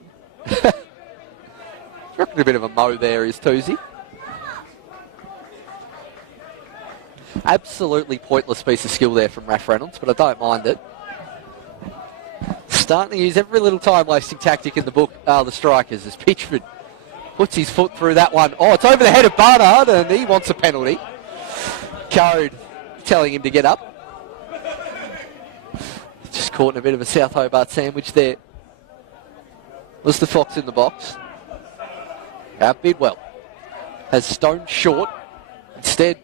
Rocking a bit of a mow there is Toozy. Absolutely pointless piece of skill there from Raph Reynolds, but I don't mind it. Starting to use every little time-wasting tactic in the book, the strikers, as Pitchford puts his foot through that one. Oh, it's over the head of Barnard, and he wants a penalty. Code telling him to get up. Just caught in a bit of a South Hobart sandwich there. Was the Fox in the box? Bidwell has Stone short. Instead,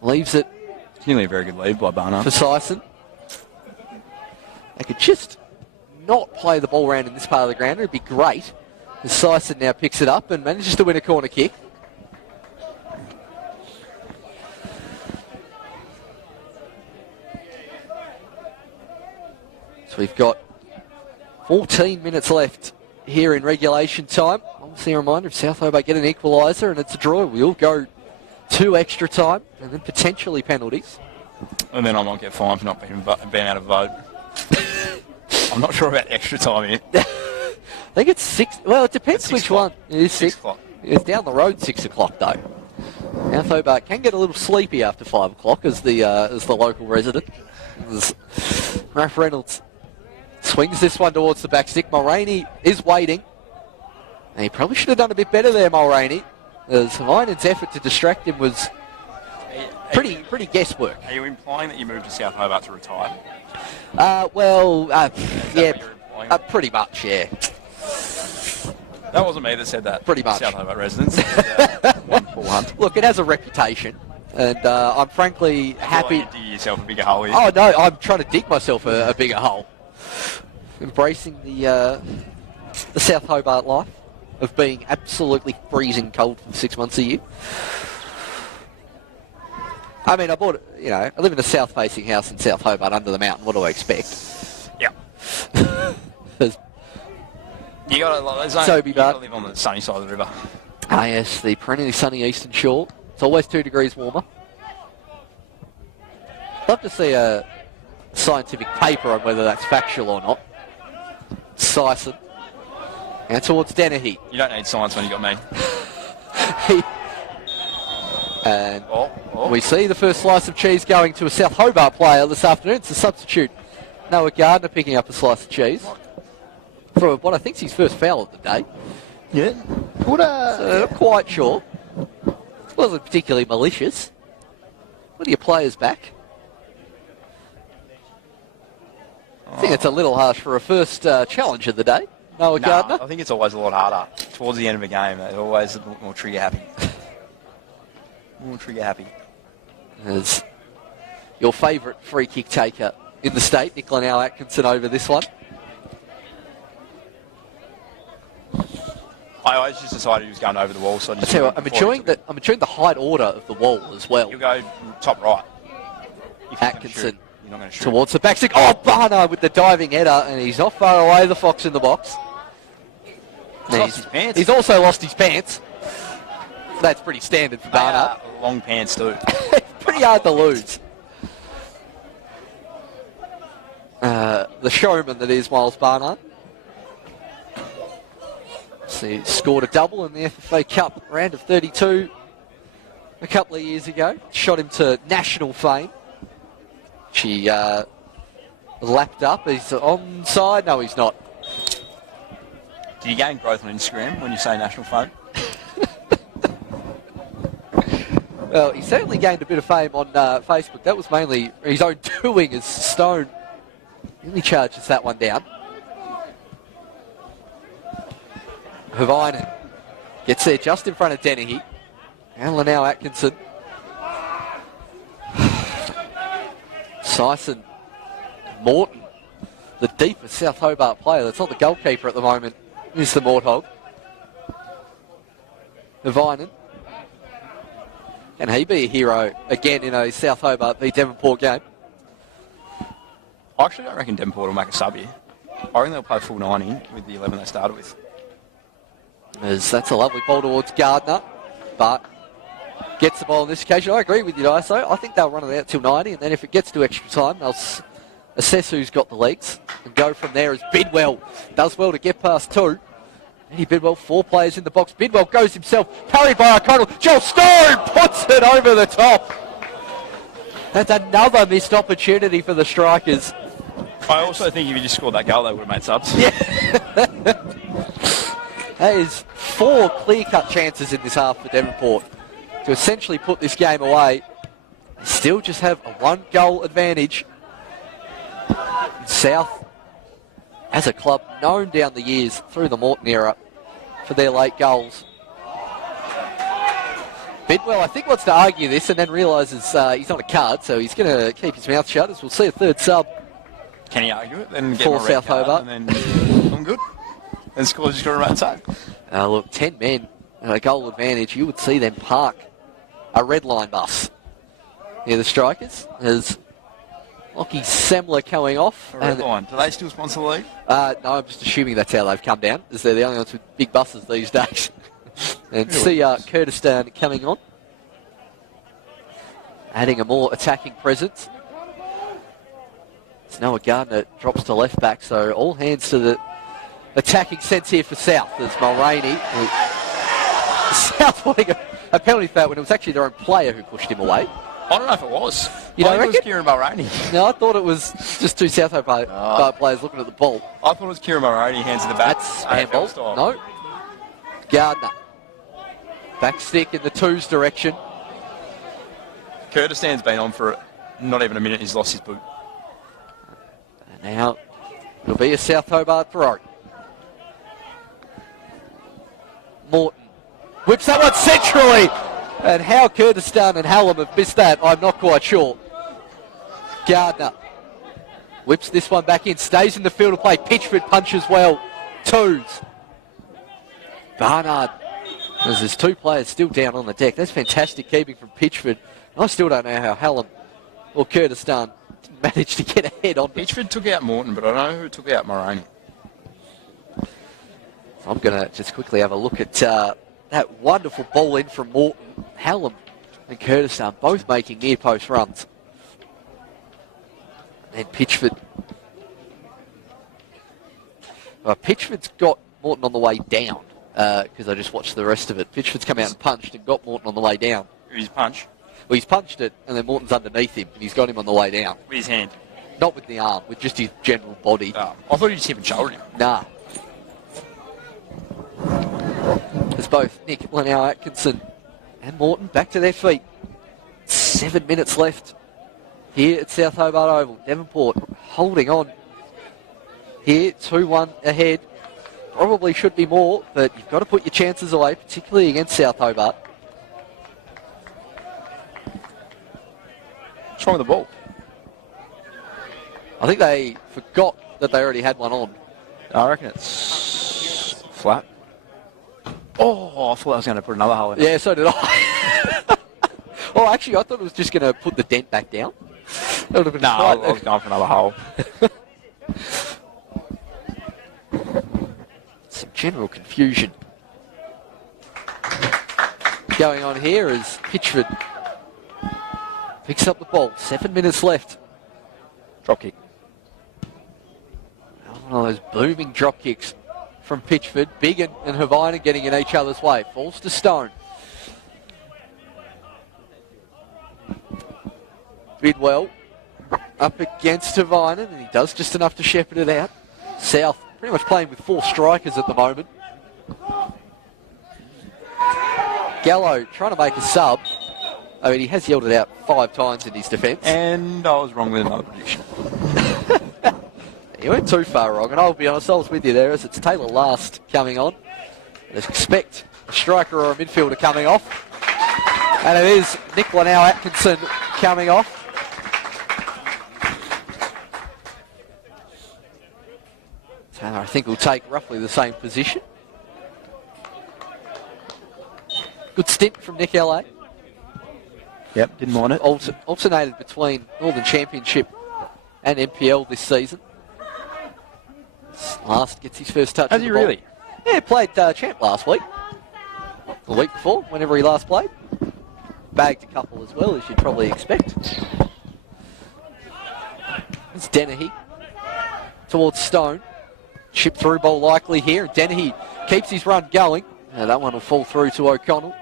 leaves it. It's nearly a very good lead by Barnard. For Sison. They could just not play the ball around in this part of the ground. It'd be great. As Sison now picks it up and manages to win a corner kick. So we've got 14 minutes left here in regulation time. Obviously a reminder, if South Hobart get an equaliser and it's a draw, we'll go to extra time and then potentially penalties. And then I might get fined for not being able to vote. I'm not sure about extra time here. I think it's 6. Well, it depends which one. It is 6 o'clock. It's down the road 6 o'clock though. South Hobart can get a little sleepy after 5 o'clock as the local resident. Raph Reynolds swings this one towards the back stick. Mulroney is waiting. And he probably should have done a bit better there, Mulroney. As Vinen's effort to distract him was pretty guesswork. Are you implying that you moved to South Hobart to retire? Yeah, pretty much, yeah. That wasn't me that said that. Pretty much. South Hobart residents. One Paul Hunt. Look, it has a reputation, and I'm frankly happy. You dig yourself a bigger hole here. Oh no, I'm trying to dig myself a bigger hole. Embracing the South Hobart life of being absolutely freezing cold for 6 months a year. I mean, I live in a south-facing house in South Hobart under the mountain. What do I expect? Yeah. You got to live on the sunny side of the river. Ah, yes, the perennially sunny eastern shore. It's always 2 degrees warmer. Love to see a scientific paper on whether that's factual or not. Sison. And towards Dennehy. You don't need science when you got me. And we see the first slice of cheese going to a South Hobart player this afternoon. It's a substitute. Noah Gardner picking up a slice of cheese. For what I think's his first foul of the day. Yeah. Not quite sure. Wasn't particularly malicious. What are your players back? I think it's a little harsh for a first challenge of the day. Noah Gardner. I think it's always a lot harder. Towards the end of a game, they're always a bit more trigger happy. More trigger happy. As your favourite free kick taker in the state, Nick Linnell Atkinson, over this one. I always just decided he was going over the wall, so I just... I tell you what, I'm enjoying the height order of the wall as well. You'll go top right. Atkinson You're not going to shoot. towards the back stick. Oh, Barnard with the diving header, and he's not far away, the Fox in the box. He's lost his pants. He's also lost his pants. That's pretty standard for Barnard. Long pants too. Pretty hard to lose. The showman that is Miles Barnard. So he scored a double in the FFA Cup round of 32 a couple of years ago. Shot him to national fame. She lapped up. He's onside. No, he's not. Did you gain growth on Instagram when you say national fame? Well, he certainly gained a bit of fame on Facebook. That was mainly his own doing as Stone really charges that one down. Vinen Gets there just in front of Dennehy. And Lanau Atkinson. Syson. Morton. The deepest South Hobart player. That's not the goalkeeper at the moment. Is the Morthog. Vinen. Can he be a hero again in a South Hobart v Devonport game? I actually don't reckon Devonport will make a sub here. I reckon they'll play full 90 with the 11 they started with. As that's a lovely ball towards Gardner, but gets the ball on this occasion. I agree with you, Dyso. I think they'll run it out till 90, and then if it gets to extra time, they'll assess who's got the legs and go from there as Bidwell does well to get past two. Eddie Bidwell, 4 players in the box. Bidwell goes himself, parried by O'Connell. Joel Stone puts it over the top. That's another missed opportunity for the Strikers. I also think if you just scored that goal, they would have made subs. Yeah. That is 4 clear-cut chances in this half for Devonport to essentially put this game away. They still just have a 1-goal advantage. South, as a club, known down the years through the Morton era for their late goals. Bidwell, I think, wants to argue this and then realises he's not a card, so he's going to keep his mouth shut as we'll see a third sub. Can he argue it? Then get For my red South card Hobart. And then I'm good. And scores just got to run side. Look, 10 men and a goal advantage. You would see them park a red line bus near the Strikers. There's Lockie Semler coming off. A red line. Do they still sponsor the league? No, I'm just assuming that's how they've come down, as they're the only ones with big buses these days. And see Kurdistan coming on, adding a more attacking presence. As Noah Gardner drops to left back, so all hands to the attacking sense here for South. There's Mulroney. South wanting a penalty for that when it was actually their own player who pushed him away. I don't know if it was. You don't I think reckon? it was Kieran Mulroney. No, I thought it was just 2 South Hobart players looking at the ball. I thought it was Kieran Mulroney, hands in the back. That's AFL handball. style. No. Gardner. Back stick in the 2's direction. Kurdistan's been on for not even a minute. He's lost his boot. And now it'll be a South Hobart throw. Morton whips that one centrally. And how Kurdistan and Hallam have missed that, I'm not quite sure. Gardner whips this one back in, stays in the field of play. Pitchford punches well. 2's. Barnard. There's 2 players still down on the deck. That's fantastic keeping from Pitchford. I still don't know how Hallam or Kurdistan managed to get ahead on Pitchford took out Morton, but I don't know who took out Mulroney. I'm going to just quickly have a look at that wonderful ball in from Morton. Hallam and Kurdistan both making near post runs. And Pitchford. Pitchford's got Morton on the way down because I just watched the rest of it. Pitchford's come out and punched and got Morton on the way down. His punch? Well, he's punched it and then Morton's underneath him and he's got him on the way down. With his hand? Not with the arm, with just his general body. Oh, I thought he just hip and shouldered him. Nah. There's both Nick Lanau Atkinson and Morton back to their feet. 7 minutes left here at South Hobart Oval. Devonport holding on here, 2-1 ahead. Probably should be more, but you've got to put your chances away, particularly against South Hobart. What's wrong with the ball? I think they forgot that they already had one on. I reckon it's flat. Oh, I thought I was going to put another hole in it. Yeah, so did I. Oh, actually, I thought it was just going to put the dent back down. That would have been No, I right. was going for another hole. Some general confusion going on here as Pitchford picks up the ball. 7 minutes left. Drop kick. One of those booming drop kicks from Pitchford. Biggin and Havina getting in each other's way. Falls to Stone. Bidwell up against Havina, and he does just enough to shepherd it out. South pretty much playing with 4 strikers at the moment. Gallo trying to make a sub. I mean, he has yelled it out 5 times in his defence. And I was wrong with another prediction. You went too far wrong, and I'll be honest, I was with you there as it's Taylor Last coming on. I expect a striker or a midfielder coming off. And it is Nicola now Atkinson coming off. Taylor, I think, will take roughly the same position. Good stint from Nick LA. Yep, didn't mind it. Alternated between Northern Championship and NPL this season. Last gets his first touch. Has he really? Yeah, played champ last week. The week before, whenever he last played. Bagged a couple as well, as you'd probably expect. It's Dennehy towards Stone. Chip through ball likely here. Dennehy keeps his run going. That one will fall through to O'Connell.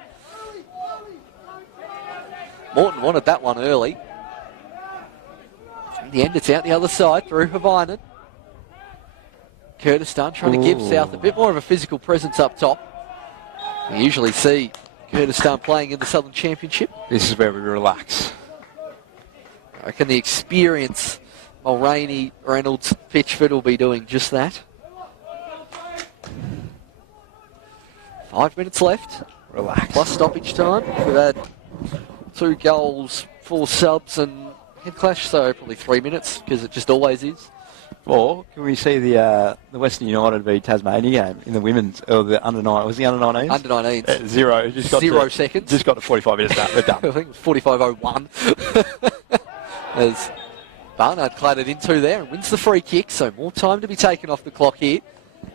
Morton wanted that one early. In the end, it's out the other side through Havainen. Kurdistan trying to give South a bit more of a physical presence up top. We usually see Kurdistan playing in the Southern Championship. This is where we relax. I reckon the experience Mulroney, Reynolds, Pitchford will be doing just that. 5 minutes left. Relax. Plus stoppage time. We've had 2 goals, 4 subs and head clash, so probably 3 minutes because it just always is. Or can we see the Western United v Tasmania game in the women's, or the under 9? Was the under 19s? Under 19s. 0. Just got 0 seconds. Just got to 45 minutes done. We're done. I think it was 45.01. As Barnard clattered into there and wins the free kick, so more time to be taken off the clock here.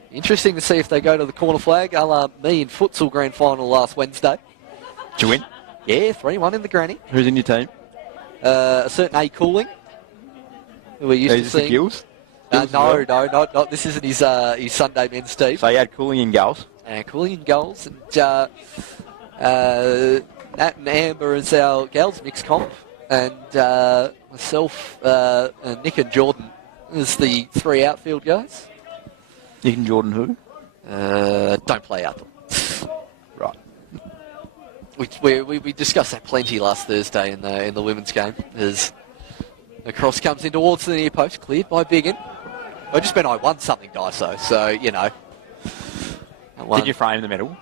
Interesting to see if they go to the corner flag, a la me in futsal grand final last Wednesday. Did you win? Yeah, 3-1 in the granny. Who's in your team? A certain A. Cooling, who we're used to seeing. Gills? No, not. This isn't his Sunday men's team. So you had Cooling in goals? Cooling in goals. And Nat and Amber as our gals mixed comp. And myself, Nick and Jordan as the 3 outfield guys. Nick and Jordan who? Don't play out. Right. We discussed that plenty last Thursday in the women's game. As the cross comes in towards the near post, cleared by Biggin. I just meant I won something, Daiso, so, you know. Did you frame the medal?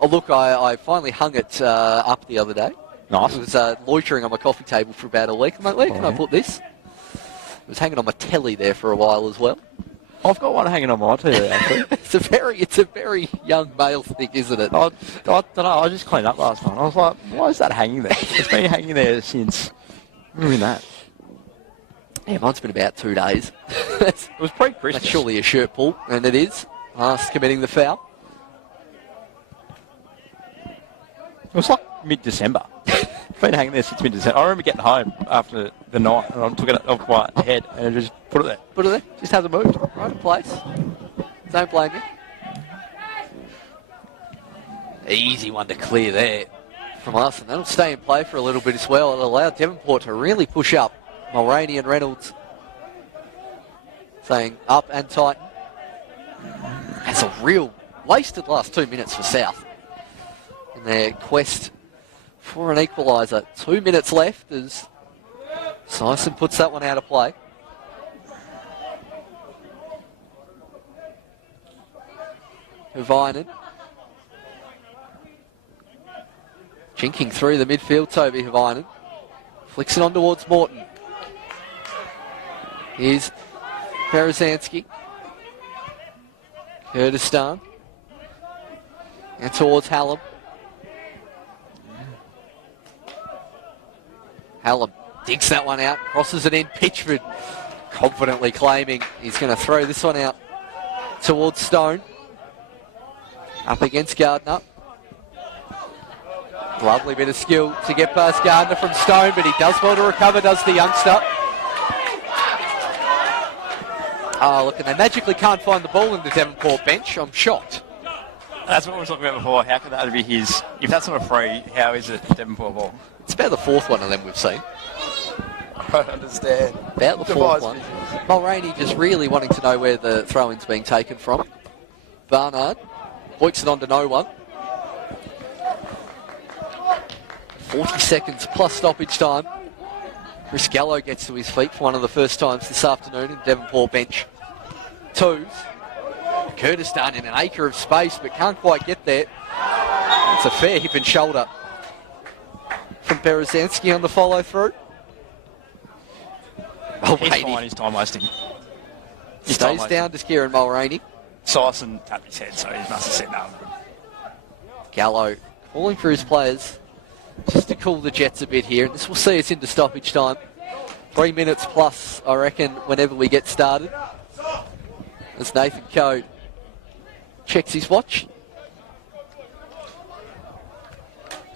Oh, look, I finally hung it up the other day. Nice. It was loitering on my coffee table for about a week. I'm like, where can I put this? It was hanging on my telly there for a while as well. I've got one hanging on my TV, actually. It's a very young male thing, isn't it? I don't know, I just cleaned up last night. I was like, why is that hanging there? It's been hanging there since... When was that? Yeah, mine's been about 2 days. It was pre-Christmas. That's surely a shirt pull, and it is. Last committing the foul. It was like mid-December. It's been hanging there since mid-December. I remember getting home after the night, and I took it off my head and just put it there. Put it there. Just hasn't moved. Right in place. Don't blame you. Easy one to clear there from us, and that'll stay in play for a little bit as well. It'll allow Devonport to really push up. Mulroney and Reynolds saying up and tighten. That's a real wasted last 2 minutes for South in their quest for an equaliser. 2 minutes left as Sison puts that one out of play. Havainen chinking through the midfield. Toby Havainen flicks it on towards Morton. Here's Berezanski. Kurdistan. And towards Hallam. Hallam digs that one out, crosses it in. Pitchford confidently claiming he's going to throw this one out towards Stone. Up against Gardner. Lovely bit of skill to get past Gardner from Stone, but he does well to recover, does the youngster. Oh, look, and they magically can't find the ball in the Devonport bench. I'm shocked. That's what we were talking about before. How can that be his? If that's not a free, how is it Devonport ball? It's about the 4th one of them we've seen. I don't understand. About the 4th one. Mulroney just really wanting to know where the throw-in's being taken from. Barnard points it on to no one. 40 seconds plus stoppage time. Chris Gallo gets to his feet for one of the first times this afternoon in Devonport bench. 2s. Kurdistan in an acre of space, but can't quite get there. It's a fair hip and shoulder from Berezanski on the follow through. He's fine, he's time wasting. Stays down to Kieran Mulroney. Sison tapped his head, so he must have said no. Gallo calling for his players just to cool the Jets a bit here. And this will see us into stoppage time. 3 minutes plus, I reckon, whenever we get started. As Nathan Coe checks his watch.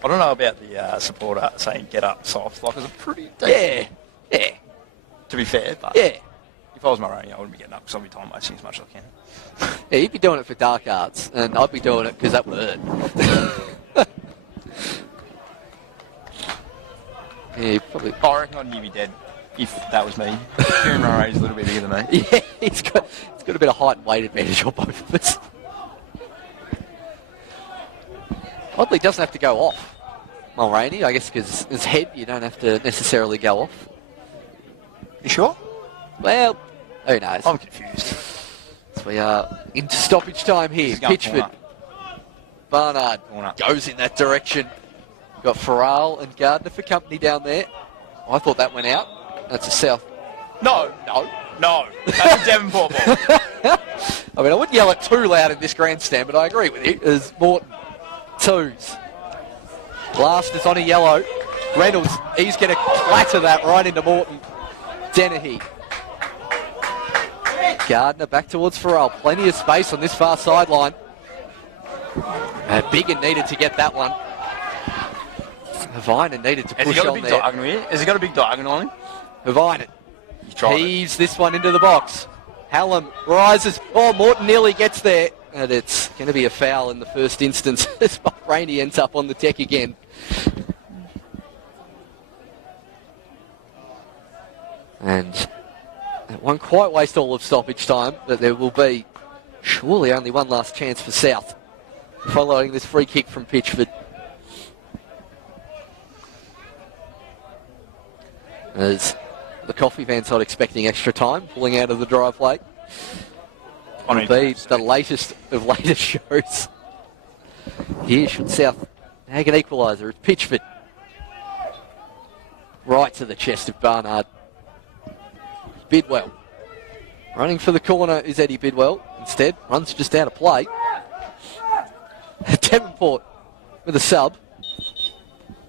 I don't know about the supporter saying get up soft. Like, it's a pretty decent. Yeah. To be fair, but Yeah. if I was Mulroney, I wouldn't be getting up because I'll be time wasting as much as I can. Yeah, you'd be doing it for dark arts, and I'd be doing it because that would hurt. Yeah, probably. I reckon I'd nearly be dead if that was me. Kieran Mulroney's a little bit bigger than me. Yeah, he's got a bit of height and weight advantage on both of us. Oddly, doesn't have to go off, Mulroney, I guess, because his head, you don't have to necessarily go off. You sure? Well, who knows? I'm confused. So we are into stoppage time here. Pitchford. Barnard goes in that direction. Got Farrell and Gardner for company down there. I thought that went out. That's a South. No. That's a Devonport ball. I mean, I wouldn't yell it too loud in this grandstand, but I agree with you. As Morton twos. Blast is on a yellow. Reynolds, he's going to clatter that right into Morton. Dennehy. Gardner back towards Farrell. Plenty of space on this far sideline. Biggin needed to get that one. Havinen needed to push on there. Has he got a big diagonal on him? Havinen heaves this one into the box. Hallam rises. Oh, Morton nearly gets there. And it's going to be a foul in the first instance as Mulroney ends up on the deck again. And it won't quite waste all of stoppage time, but there will be surely only one last chance for South following this free kick from Pitchford. As the coffee van's not expecting extra time, pulling out of the driveway. It'll be the latest of latest shows. Here should South nag an equaliser. It's Pitchford. Right to the chest of Barnard. Bidwell. Running for the corner is Eddie Bidwell. Instead, runs just out of play. Devonport with a sub.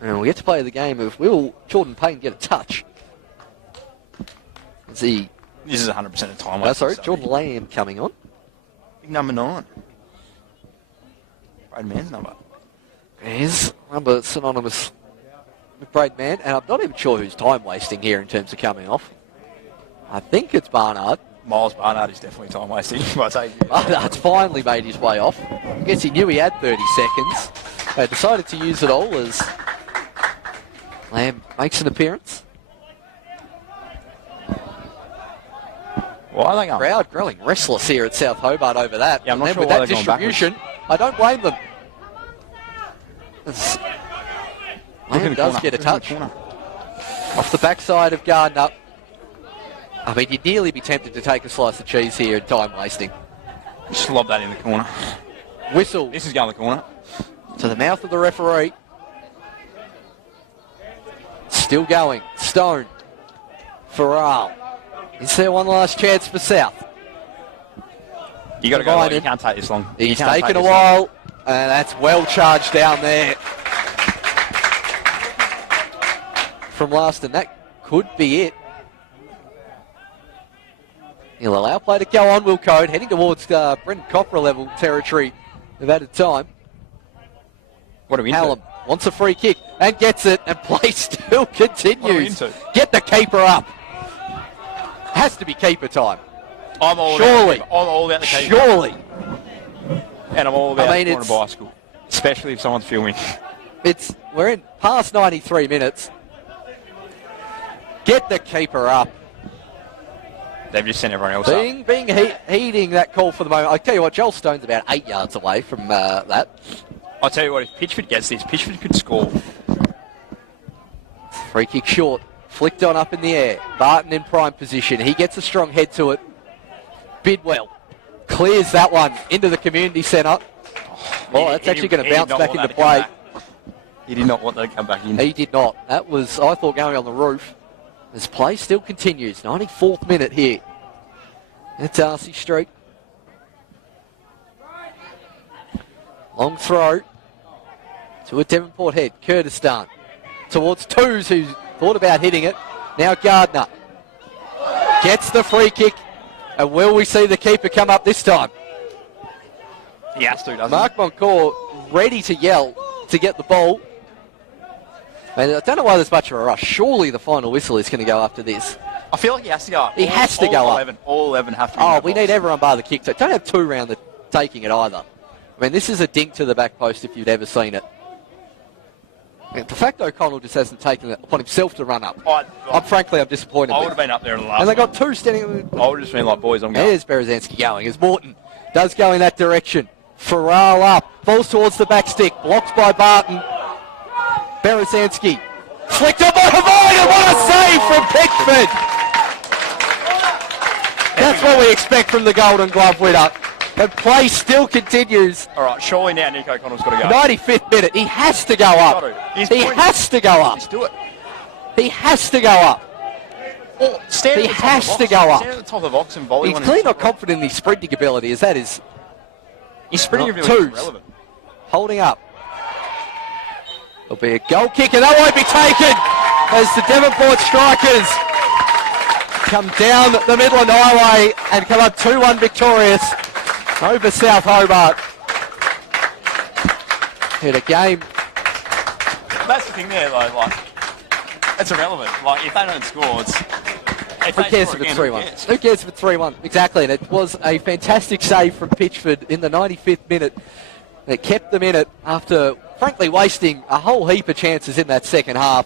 And we get to play the game of will Jordan Payne get a touch? This is 100% of time. Sorry, Jordan Lamb coming on. Big number 9. Brad Mann's number. His number synonymous with Brad Mann, and I'm not even sure who's time wasting here in terms of coming off. I think it's Barnard. Miles Barnard is definitely time wasting. Barnard's finally made his way off. I guess he knew he had 30 seconds. They decided to use it all as Lamb makes an appearance. Why are they going? Crowd growing restless here at South Hobart over that. Yeah, I'm not and sure with why that they're going distribution, I don't blame them. Lamb does get a touch off the backside of Gardner. I mean, you'd nearly be tempted to take a slice of cheese here and time wasting. Just lob that in the corner. Whistle. This is going to the corner. To the mouth of the referee. Still going. Stone. Farrell. Is there one last chance for South? You got to go. You can't take this long. He's taken a while, and that's well charged down there from last, and that could be it. He'll allow play to go on, Will Code, heading towards Brendan Copra level territory of added time. What are we into? Hallam wants a free kick and gets it, and play still continues. Get the keeper up. Has to be keeper time. I'm all about the keeper. Surely. And I'm all about the corner bicycle, especially if someone's filming. We're in past 93 minutes. Get the keeper up. They've just sent everyone else up. Heeding that call for the moment. I tell you what, Joel Stone's about 8 yards away from that. I'll tell you what, if Pitchford gets this, Pitchford could score. Free kick short. Flicked on up in the air. Barton in prime position. He gets a strong head to it. Bidwell clears that one into the community centre. Well, that's actually going to bounce back into play. He did not want that to come back in. He did not. That was, I thought, going on the roof. As play still continues. 94th minute here at Darcy Street. Long throw to a Devonport head. Kurdistan towards Twos, who thought about hitting it. Now Gardner gets the free kick. And will we see the keeper come up this time? He has to, doesn't Mark Moncourt ready to yell to get the ball. And I don't know why there's much of a rush. Surely the final whistle is going to go after this. I feel like he has to go up. He has to go up. All 11 have to be. Oh, we need everyone bar the kick. Don't have two around the taking it either. I mean, this is a dink to the back post if you'd ever seen it. And the fact O'Connell just hasn't taken it upon himself to run up. Frankly, I'm disappointed. I would have been up there in the last And they got one. two standing. I would have just been like, boys, I'm going. There's Berezanski going as Morton does go in that direction. Farrell up. Falls towards the back stick. Blocked by Barton. Berezanski. Flicked up by Hobart, and what a save from Pickford! That's what we expect from the Golden Glove winner. The play still continues. All right, surely now Nico Connell's got to go. 95th minute. He has to go up. He has to go up. Let's do it. He has to go up. Or stand He at the top has of the to box. go up. Stand at the top of the box and volley He's one. clearly not confident in his sprinting ability, as that is His sprinting Not ability is twos. relevant. holding up. There'll be a goal kick, and that won't be taken as the Devonport Strikers come down the Midland Highway and come up 2-1 victorious over South Hobart. In a game. That's the thing there, though. Like, it's irrelevant. Like, if they don't score, it's. Who cares if it's 3-1? Who cares if it's 3-1? Exactly, and it was a fantastic save from Pitchford in the 95th minute that kept them in it after, frankly, wasting a whole heap of chances in that second half.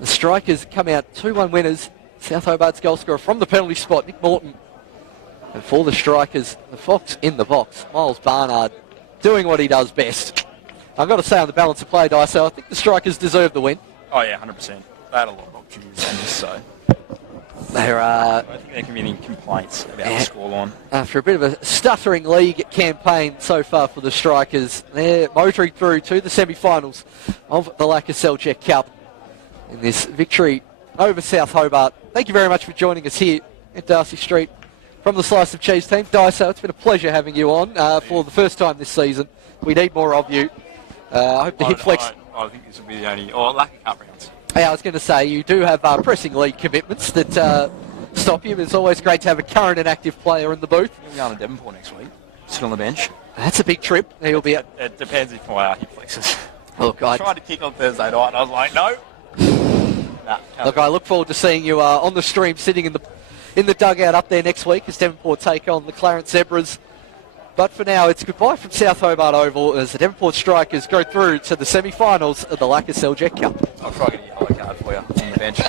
The Strikers come out 2-1 winners. South Hobart's goal scorer from the penalty spot, Nick Morton. And for the Strikers, the Fox in the box, Miles Barnard doing what he does best. I've got to say on the balance of play, so I think the Strikers deserve the win. Oh, yeah, 100%. They had a lot of opportunities on this, so. There are, I don't think there can be any complaints about the scoreline. after a bit of a stuttering league campaign so far for the Strikers, they're motoring through to the semi-finals of the Lakoseljac Cup in this victory over South Hobart. Thank you very much for joining us here at Darcy Street from the Slice of Cheese team. Dyso, it's been a pleasure having you on for the first time this season. We need more of you. I hope the hip flex. I think this will be the only, or lack of cup rounds. Yeah, I was going to say, you do have pressing league commitments that stop you, but it's always great to have a current and active player in the booth. We're going to Devonport next week. Sit on the bench. That's a big trip. He'll be. It depends if my hip flexes. Look, I tried to kick on Thursday night and I was like, no. Look, I look forward to seeing you on the stream, sitting in the dugout up there next week as Devonport take on the Clarence Zebras. But for now, it's goodbye from South Hobart Oval as the Devonport Strikers go through to the semi-finals of the Lakoseljac Cup. I'll try to get a yellow card for you on the bench.